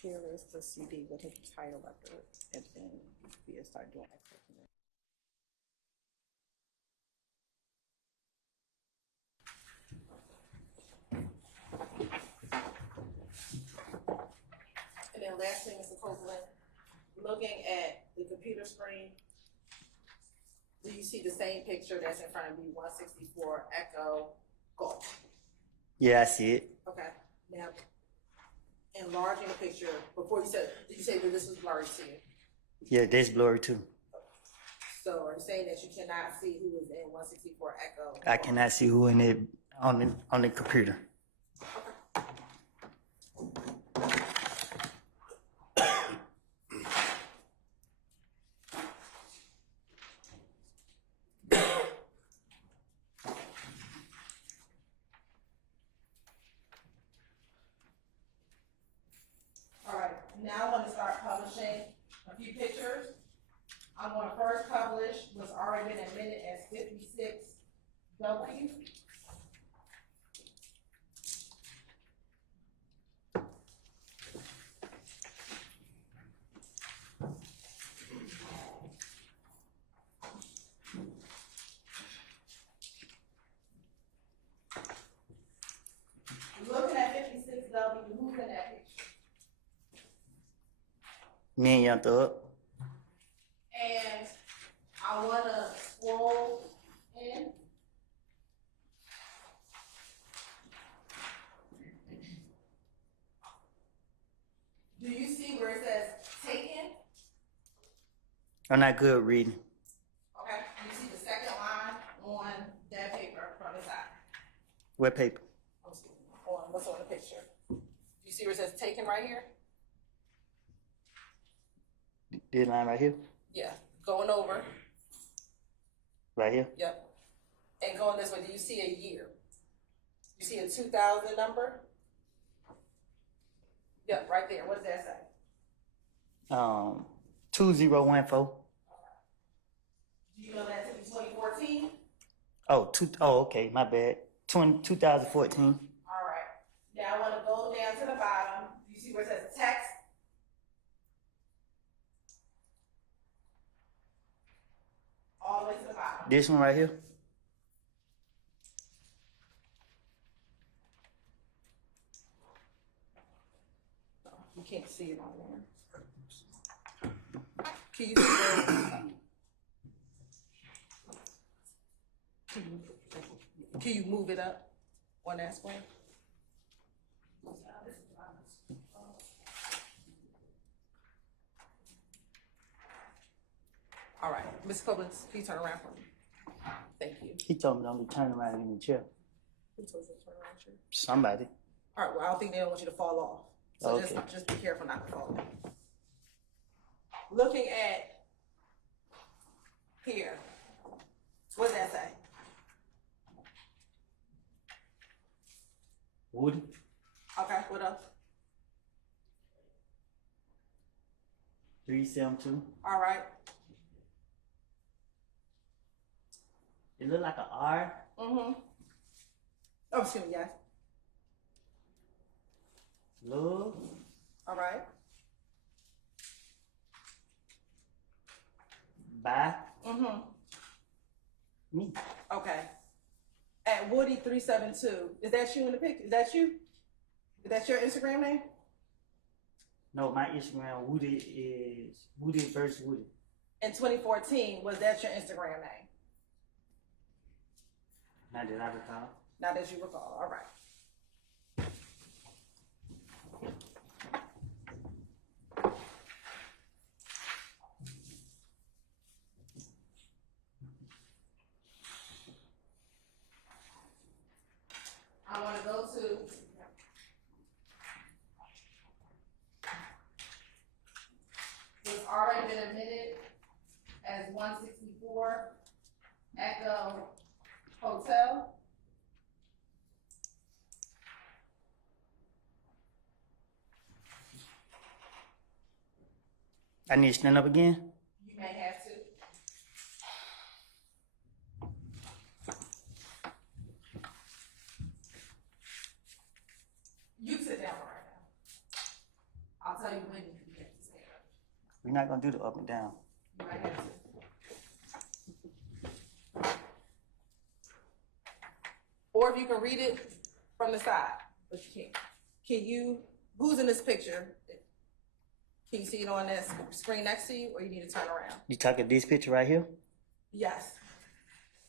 Here is the CD with his title after it, and then we'll start doing excerpts. And then last thing, Mr. Copeland, looking at the computer screen, do you see the same picture that's in front of you, 164 Echo Golf? Yeah, I see it. Okay, now, enlarging the picture, before you said, did you say that this was blurry to you? Yeah, that's blurry too. So are you saying that you cannot see who is in 164 Echo? I cannot see who in it on the computer. All right, now I want to start publishing a few pictures. I'm going to first publish what's already been admitted as 56W. Looking at 56W, who's in that picture? Me and Young Thug. And I want to scroll in. Do you see where it says taken? I'm not good reading. Okay, you see the second line on that paper from the side. What paper? On what's on the picture. You see where it says taken right here? This line right here? Yeah, going over. Right here? Yep. And going this way, do you see a year? You see a 2000 number? Yep, right there. What does that say? 2014. Do you know that to be 2014? Okay, my bad. 2014. All right. Now I want to go down to the bottom. You see where it says text? All the way to the bottom. This one right here? You can't see it on there. Can you see the, can you move it up on that screen? All right, Ms. Copeland, can you turn around for me? Thank you. He told me don't be turning around in the chair. Who told you to turn around, Sherry? Somebody. All right, well, I don't think they don't want you to fall off. So Okay. just be careful not to fall off. Looking at here, what does that say? Woody? Okay, what else? 372. All right. It look like an R. Mm-hmm. Oh, excuse me, yes. Love. All right. By Mm-hmm. me. Okay. At Woody 372. Is that you in the picture? Is that you? Is that your Instagram name? No, my Instagram Woody is Woody versus Woody. In 2014, was that your Instagram name? Not that I recall. Not that you recall. All right. I want to go to what's already been admitted as 164 Echo Hotel. I need to stand up again. You may have to. You sit down right now. I'll tell you We're not gonna do the up and down. You might have to. Or if you can read it from the side, but you can't. Can you, who's in this picture? Can you see it on that screen next to you, or you need to turn around? You talking this picture right here? Yes,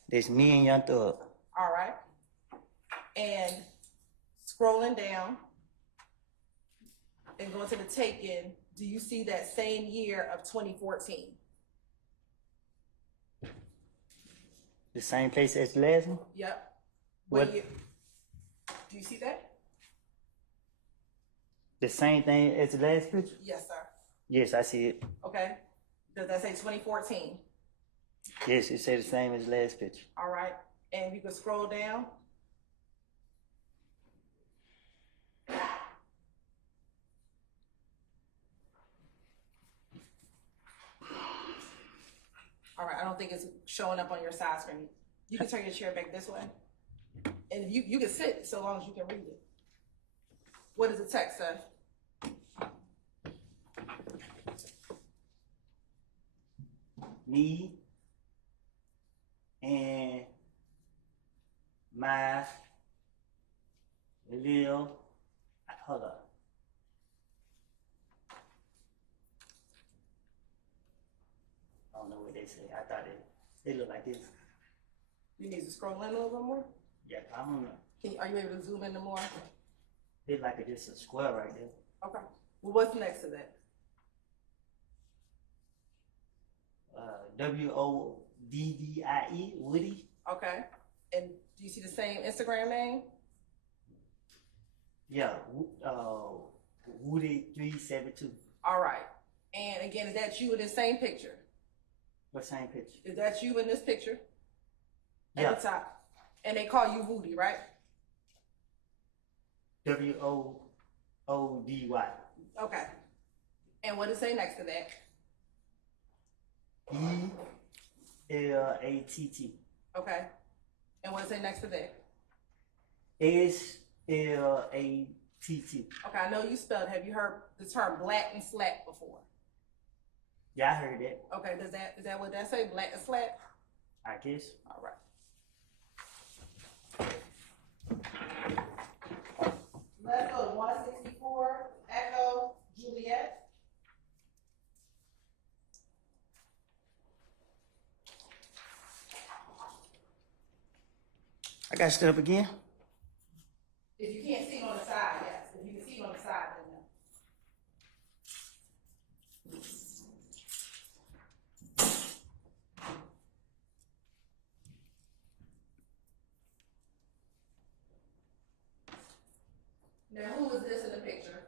There's me and Young Thug. all right. And scrolling down and going to the take-in, do you see that same year of 2014? The same place as the last one? Yep. What? year? Do you see that? The same thing as the last picture? Yes, sir. Yes, I see it. Okay. Does that say 2014? Yes, it says the same as the last picture. All right. And you can scroll down. All right, I don't think it's showing up on your side screen. You can turn your chair back this way. And you can sit so long as you can read it. What does the text say? Me and my Lil, hold up. I don't know what they say. I thought they look like this. You need to scroll in a little bit more. Yeah, I don't know. Are you able to zoom in more? They like it just a square right there. Okay. Well, what's next to that? WODDIE, Woody. Okay. And do you see the same Instagram name? Yeah, Woody 372. All right. And again, is that you in this same picture? What same picture? Is that you in this picture? Yeah. At the top. And they call you Woody, right? WOODY. Okay. And what does it say next to that? ELATT. Okay. And what does it say next to that? SLATT. Okay, I know you spelled. Have you heard the term black and slack before? Yeah, I heard that. Okay, is that what that say? Black and slack? I guess. All right. Let's go to 164, Echo, Juliet. I got stood up again. If you can't see it on the side, yes. If you can see it on the side, then no. Now, who is this in the picture?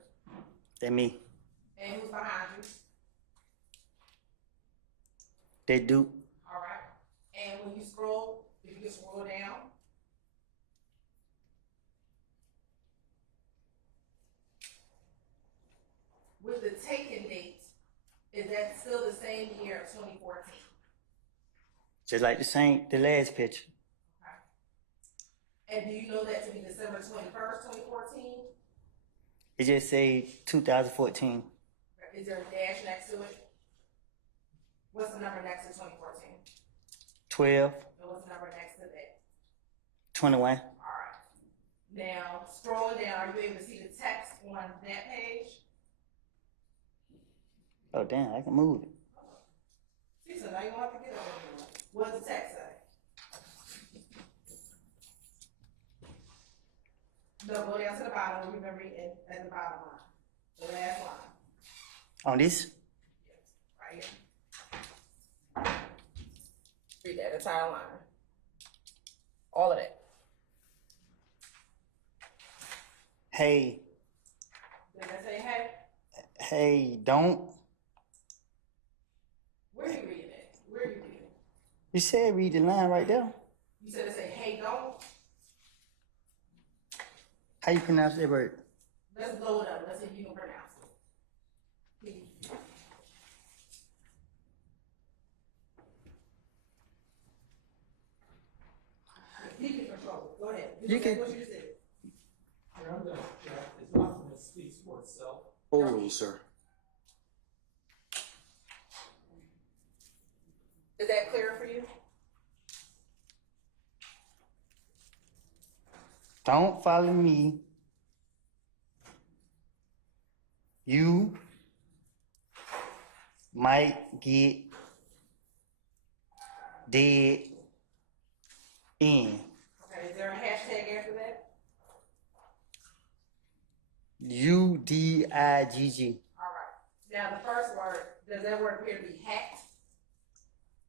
That me. And who's behind you? They do. All right. And when you scroll, if you can scroll down. With the taken date, is that still the same year of 2014? Just like the last picture. Okay. And do you know that to be December 21st, 2014? It just say 2014. Is there a dash next to it? What's the number next to 2014? 12, And what's the number next to that? 21. All right. Now, scrolling down, are you able to see the text on that page? Oh damn, I can move it. See, so now you don't have to get up anymore. What does the text say? No, go down to the bottom. We've been reading at the bottom line. The last line. On this? Yes, right here. Read that entire line. All of that. Hey, Did I say hey? hey, don't. Where are you reading it? Where are you reading it? You said read the line right there. You said it say hey, don't? How you pronounce that word? Let's blow it up. Let's see if you can pronounce it. You can control it. Go ahead. You can- What you just said. Oral, sir. Is that clear for you? Don't follow me. You might get dead in. Okay, is there a hashtag after that? UDIGG. All right. Now, the first word, does that word appear to be hacked?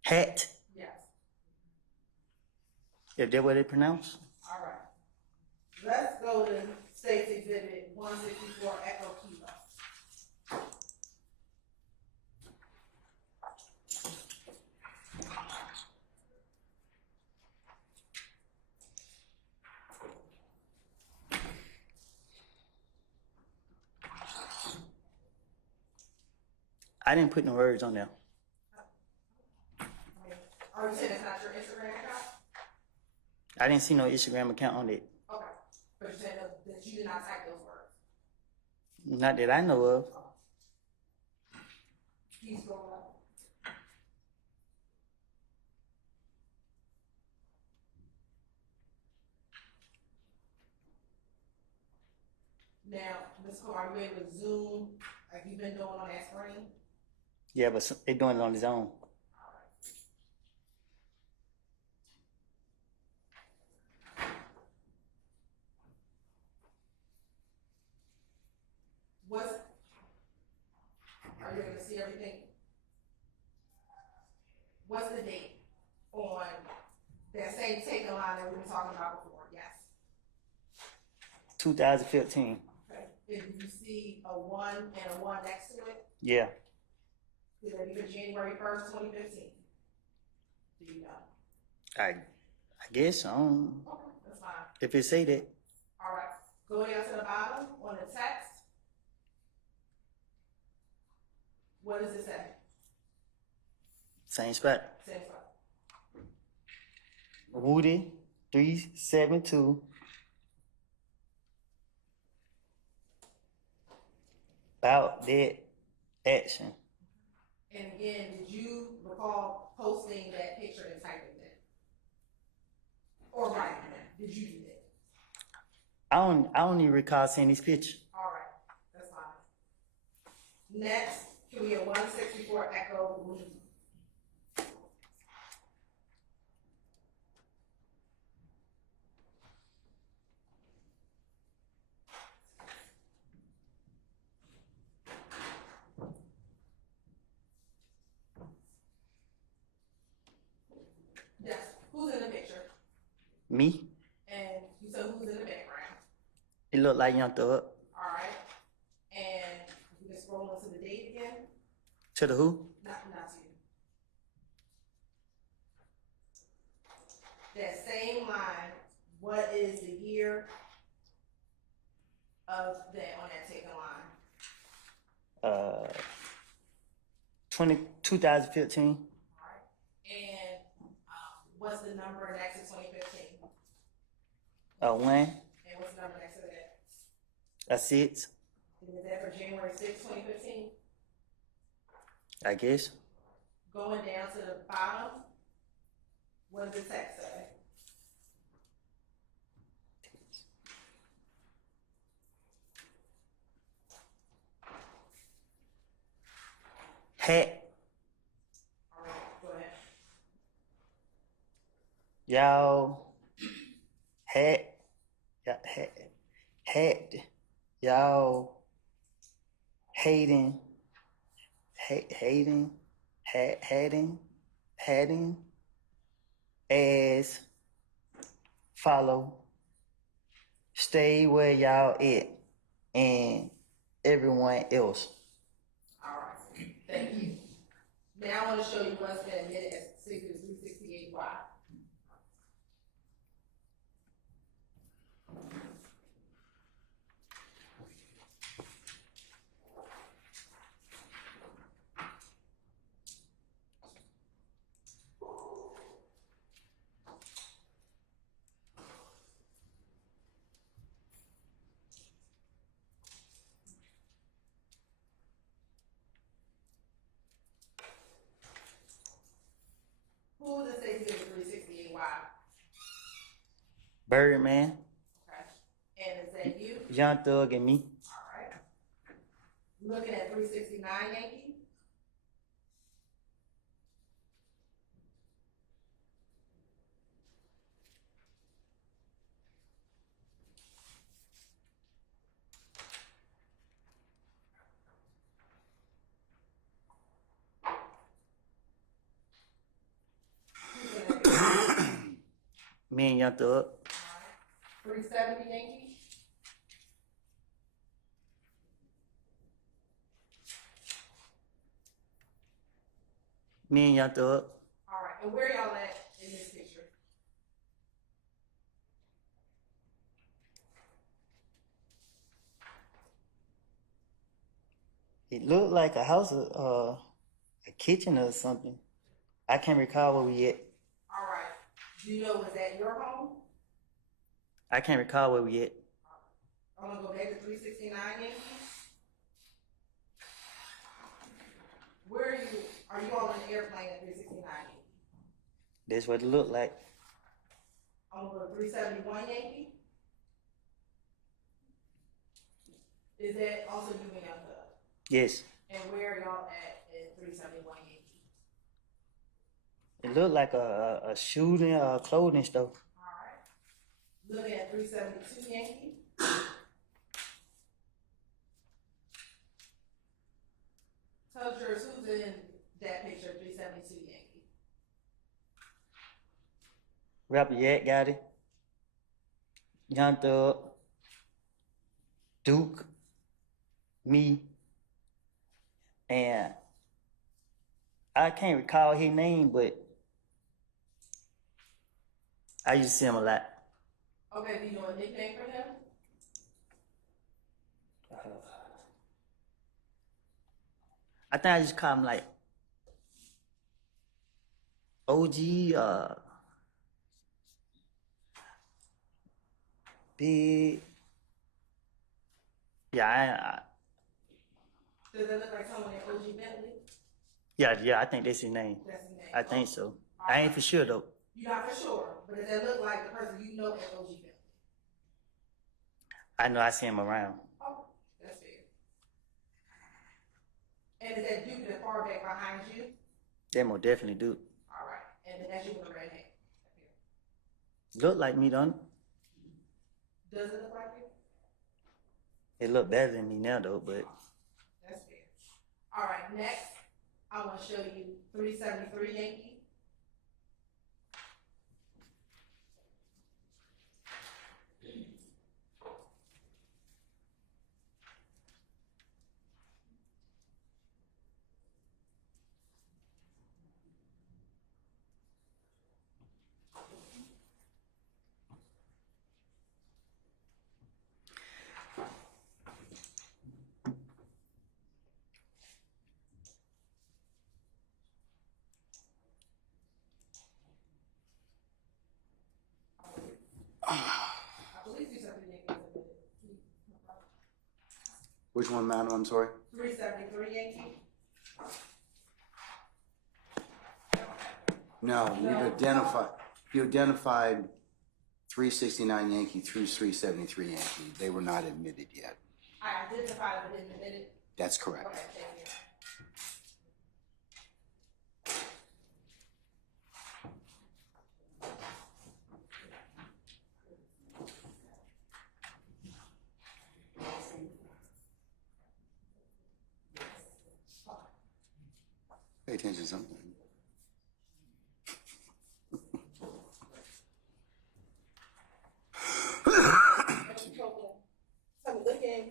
Hat. Yes. If that's what they pronounce. All right. Let's go to State's Exhibit 164 Echo Kilo. I didn't put no words on there. Are you saying it's not your Instagram account? I didn't see no Instagram account on it. Okay. But you're saying that you did not type those words? Not that I know of. Please go up. Now, Ms. Cole, are you able to zoom like you've been doing on that screen? Yeah, but they doing it on his own. Are you able to see everything? What's the date on that same taking line that we were talking about before? Yes. 2015. Okay. If you see a 1 and a 1 next to it, Yeah. is that either January 1st, 2015? Do you know? I guess I don't. Okay, that's fine. If it say that. All right. Go down to the bottom on the text. What does it say? Same spot. Same spot. Woody 372. About that action. And again, did you recall posting that picture and typing that? Or writing that? Did you do that? I don't even recall seeing this picture. All right, that's fine. Next, can we get 164 Echo Lee? Yes, who's in the picture? Me? And you said who's in the background? It looked like Young Thug. All right. And you can scroll into the date again. To the who? Not to you. That same line, what is the year of that on that taken line? 2015. All right. And what's the number next to 2015? 1. And what's the number next to that? A 6. And is that for January 6, 2015? I guess. Going down to the bottom, what does the text say? Hat. All right, go ahead. Y'all. Hat. Hat. Y'all. Hating. Hating. Hatting. As. Follow. Stay where y'all at. And everyone else. All right, thank you. Now I want to show you what's been admitted as Exhibit 368Y. Birdman, Okay. And is that you? Young Thug, and me. All right. Looking at 369 Yankee? Me and Young Thug. 370 Yankee? Me and Young Thug. All right. And where y'all at in this picture? It looked like a house, a kitchen or something. I can't recall where we at. All right. Do you know, was that your home? I can't recall where we at. I'm gonna go back to 369 Yankee. Where are you all in the airplane at 369 Yankee? That's what it looked like. I'm gonna go to 371 Yankee. Is that also you and Young Thug? Yes. And where are y'all at 371 Yankee? It looked like a shooting, clothing store. All right. Looking at 372 Yankee. Tell jurors who's in that picture, 372 Yankee. Rapper Yak got it. Young Thug. Duke. Me. And I can't recall his name, but I used to see him a lot. Okay, do you know a nickname for him? I think I just call him like OG, big. Yeah, Does that look like someone in OG Bentley? yeah, I think that's his name. That's his name. I think so. I ain't for sure though. You're not for sure, but does that look like the person you know at OG Bentley? I know I see him around. Oh, that's fair. And is that Duke that far back behind you? They most definitely do. All right, and then that's you with a red hat. Look like me, don't it? Does it look like you? It look better than me now though, but That's fair. All right, next, I want to show you 373 Yankee. I believe 373 Yankee. Which one, madam? I'm sorry. 373 Yankee. No, you identified 369 Yankee through 373 Yankee. They were not admitted yet. I identified but didn't admit it. That's correct. Okay, thank you. Pay attention to something. So I'm looking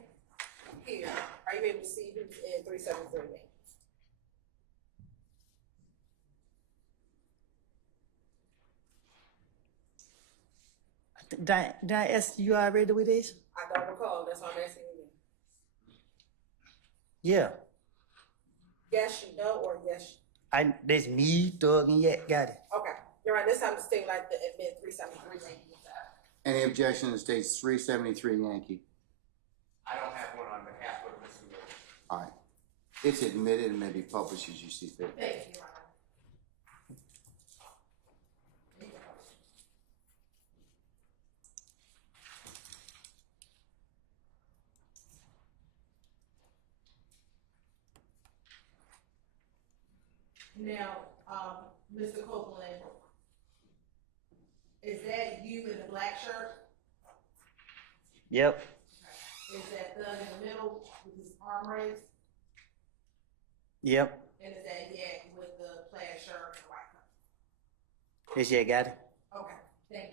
here. Are you able to see who's in 373 Yankee? did I ask you already with this? I don't recall. That's why I'm asking you. Yeah. Yes, you know, or yes. That's me, Thug, and Yak got it. Okay, you're right. This time it's still like the admit 373 Yankee. Any objection to states 373 Yankee? I don't have one on behalf of Mr. Williams. All right. It's admitted and may be published as you see fit. Thank you, Your Honor. Now, Mr. Copeland, is that you in the black shirt? Yep. Is that thug in the middle with his arm raised? Yep. And is that Yak with the plaid shirt and the white coat? This year got it. Okay, thank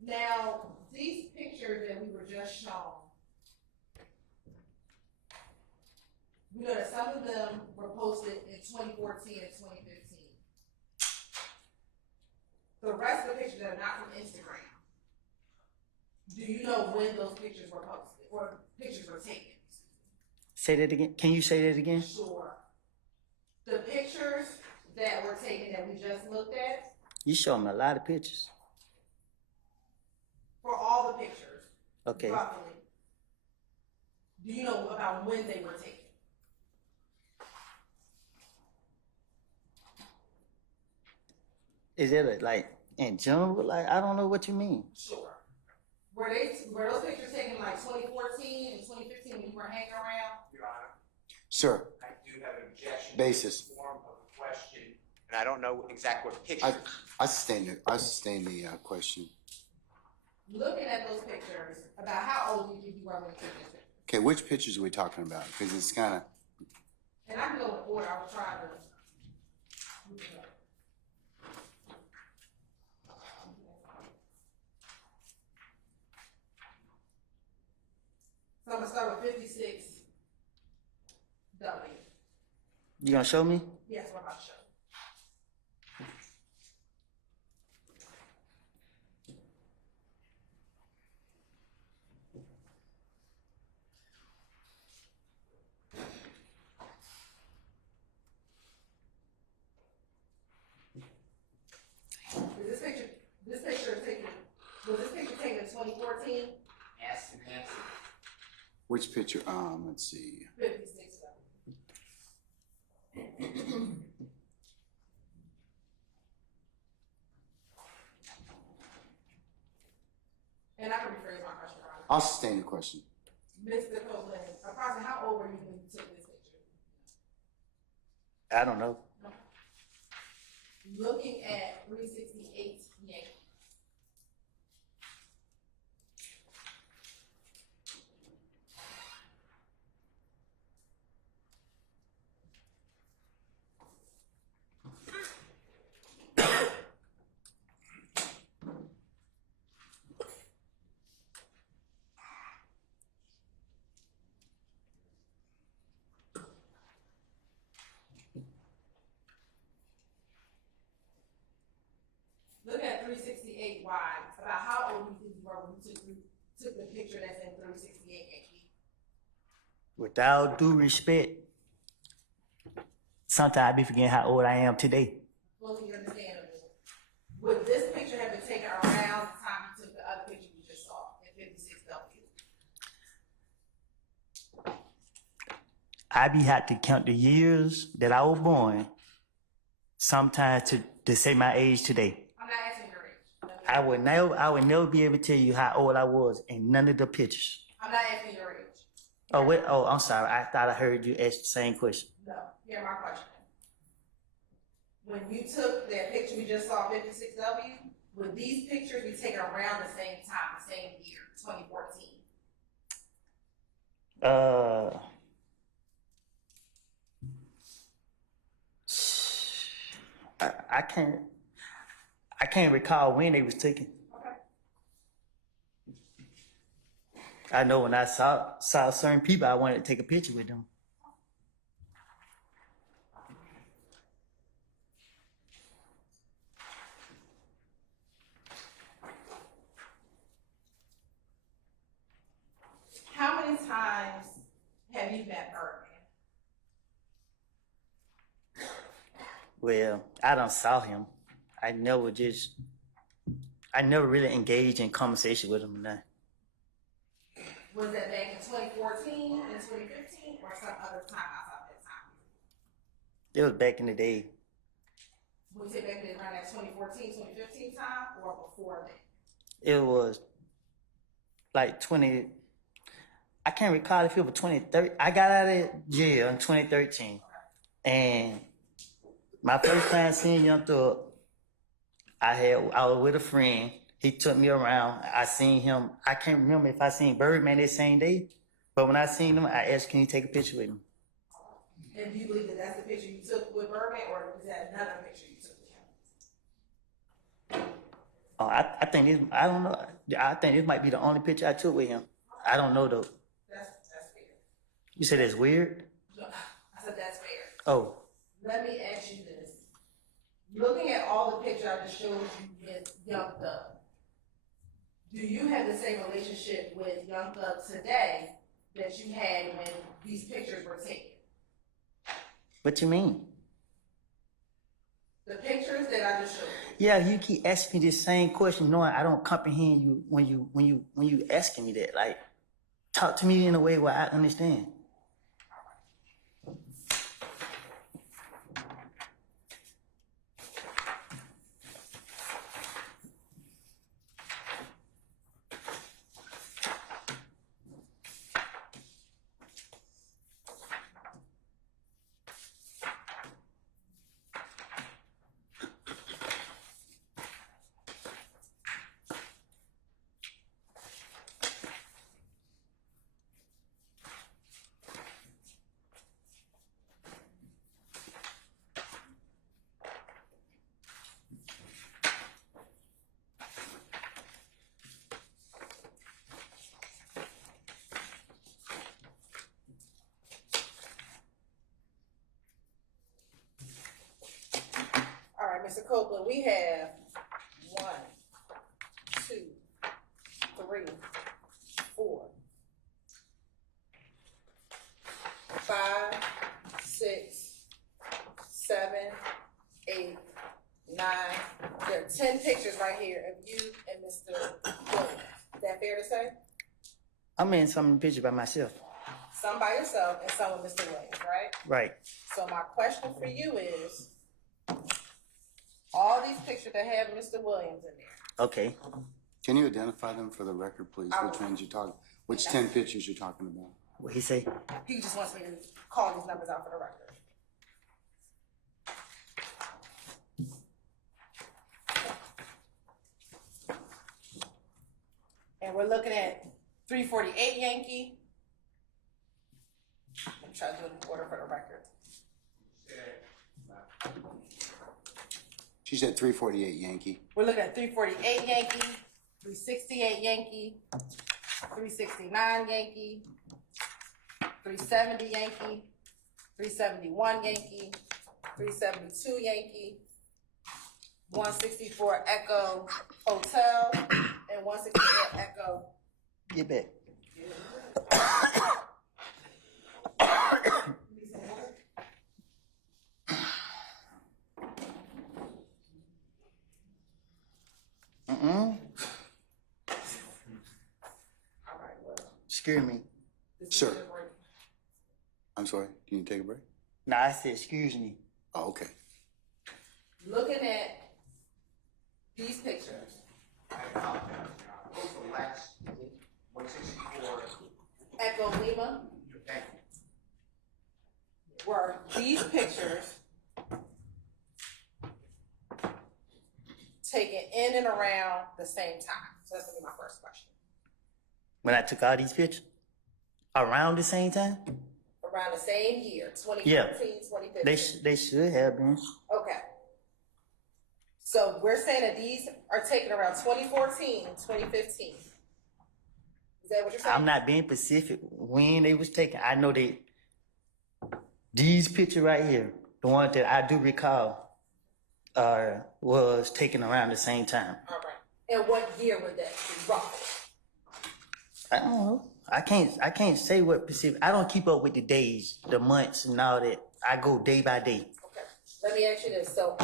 you. Now, these pictures that we were just shown, we know that some of them were posted in 2014 and 2015. The rest of the pictures are not from Instagram. Do you know when those pictures were posted or pictures were taken? Say that again. Can you say that again? Sure. The pictures that were taken that we just looked at, You showed me a lot of pictures. for all the pictures, Okay. roughly, do you know about when they were taken? Is it like in general? Like I don't know what you mean. Sure. Were those pictures taken like 2014 and 2015 when you were hanging around? Your Honor, Sir, I do have an objection. Basis. To the form of the question. And I don't know exactly what picture. I sustain the question. Looking at those pictures, about how old do you think you were when you took this picture? Okay, which pictures are we talking about? Because it's kind of, And I can go in order, I was trying to. So I'm gonna start with 56 W. You gonna show me? Yes, what about show? This picture is taken, was this picture taken in 2014? Ask and answer. which picture? Let's see. 56 W. And I can rephrase my question, Your Honor. I'll sustain the question. Mr. Copeland, approximately how old were you when you took this picture? I don't know. Looking at 368 Yankee. Look at 368 Y. About how old do you think you were when you took the picture that's in 368 Yankee? With all due respect, sometimes I be forgetting how old I am today. Fully understandable. Would this picture have been taken around the time you took the other picture you just saw in 56 W? I be had to count the years that I was born sometimes to say my age today. I'm not asking your age. I would never be able to tell you how old I was in none of the pictures. I'm not asking your age. Oh wait, oh I'm sorry. I thought I heard you ask the same question. No, hear my question. When you took that picture we just saw, 56W, would these pictures be taken around the same time, the same year, 2014? I can't recall when they was taken. Okay. I know when I saw certain people, I wanted to take a picture with them. How many times have you met Birdman? Well, I done saw him. I never really engaged in conversation with him. Now. Was that back in 2014 and 2015 or some other time outside that time? It was back in the day. Would you say back in around that 2014, 2015 time or before that? It was like 20. I can't recall if it was 2013. I got out of jail in 2013. Okay. And my first time seeing Young Thug, I was with a friend. He took me around. I seen him. I can't remember if I seen Birdman that same day, but when I seen him, I asked, "Can you take a picture with him?" And do you believe that that's the picture you took with Birdman, or is that another picture you took with him? Oh, I think this. I don't know. I think this might be the only picture I took with him. I don't know though. That's fair. You said it's weird. No, I said that's fair. Oh, Let me ask you this. Looking at all the pictures I just showed you with Young Thug, do you have the same relationship with Young Thug today that you had when these pictures were taken? what you mean? The pictures that I just showed you. Yeah, you keep asking me this same question, knowing I don't comprehend you when you asking me that. Like, talk to me in a way where I understand. All right, Mr. Copeland, we have 1, 2, 3, 4, 5, 6, 7, 8, 9. There are 10 pictures right here of you and Mr. Williams. Is that fair to say? I'm in some picture by myself. Some by yourself and some with Mr. Williams, right? Right. So my question for you is, all these pictures that have Mr. Williams in there, Okay. Can you identify them for the record, please? I Which will. ones you talking, which 10 pictures you're talking about? What he say? he just wants me to call these numbers out for the record. And we're looking at 348 Yankee. I'm trying to do it in order for the record. She said 348 Yankee. We're looking at 348 Yankee, 368 Yankee, 369 Yankee, 370 Yankee, 371 Yankee, 372 Yankee, 164 Echo Hotel, and 164 Echo. Get back. Excuse me. Sir. I'm sorry, can you take a break? Nah, I said excuse me. Oh, okay. Looking at these pictures, I apologize, Your Honor. What's the last 164? Echo Lima, Thank you. were these pictures taken in and around the same time? So that's gonna be my first question. When I took all these pictures around the same time, Around the same year, 2014, Yeah. 2015. they should have been. Okay. So we're saying that these are taken around 2014, 2015. Is that what you're saying? I'm not being specific when they was taken. I know these pictures right here, the one that I do recall, was taken around the same time. All right. And what year would that be, roughly? I don't know. I can't say what specific. I don't keep up with the days, the months, and all that. I go day by day. Okay. Let me ask you this. So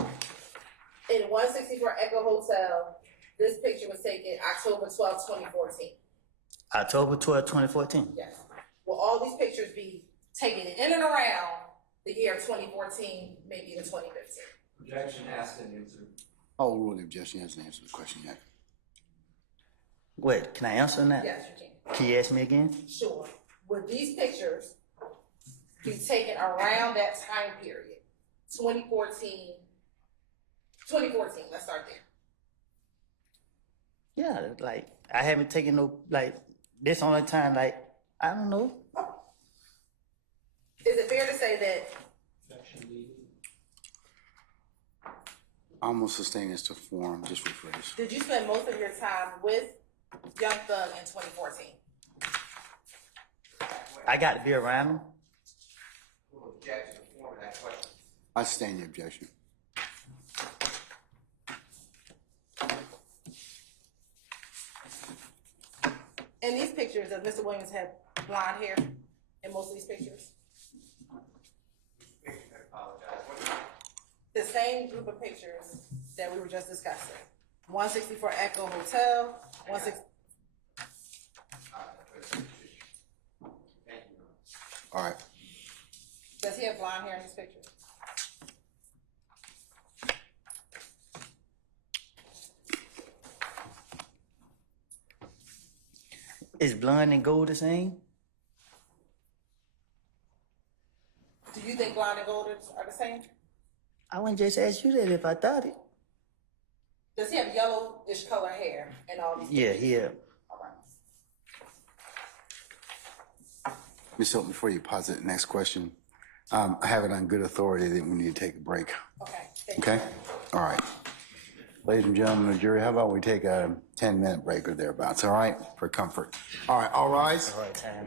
in 164 Echo Hotel, this picture was taken October 12, 2014. October 12, 2014. Yes. Will all these pictures be taken in and around the year 2014, maybe the 2015? Objection asked and answered. Oh, rule the objection hasn't answered the question yet. Wait, can I answer that? Yes, you can. Can you ask me again? Sure. Would these pictures be taken around that time period? 2014, let's start there. Yeah, like, I haven't taken no, like, this only time, like, I don't know. Is it fair to say that Almost sustain this to form, just rephrase. did you spend most of your time with Young Thug in 2014? I got to be around him. Who objects to the form of that question? I sustain the objection. In these pictures, does Mr. Williams have blonde hair in most of these pictures? I apologize. What- The same group of pictures that we were just discussing. 164 Echo Hotel, 160. Thank you. All right. Does he have blonde hair in his pictures? Is blonde and gold the same? Do you think blonde and gold are the same? I wouldn't just ask you that if I thought it. Does he have yellowish color hair in all these Yeah, pictures? yeah. All right. Ms. Hilton, before you posit the next question, I have it on good authority that we need to take a break. Okay, thank Okay? you. All right. Ladies and gentlemen of the jury, how about we take a 10-minute break or thereabouts, all right? For comfort. All right, all rise. All right, time.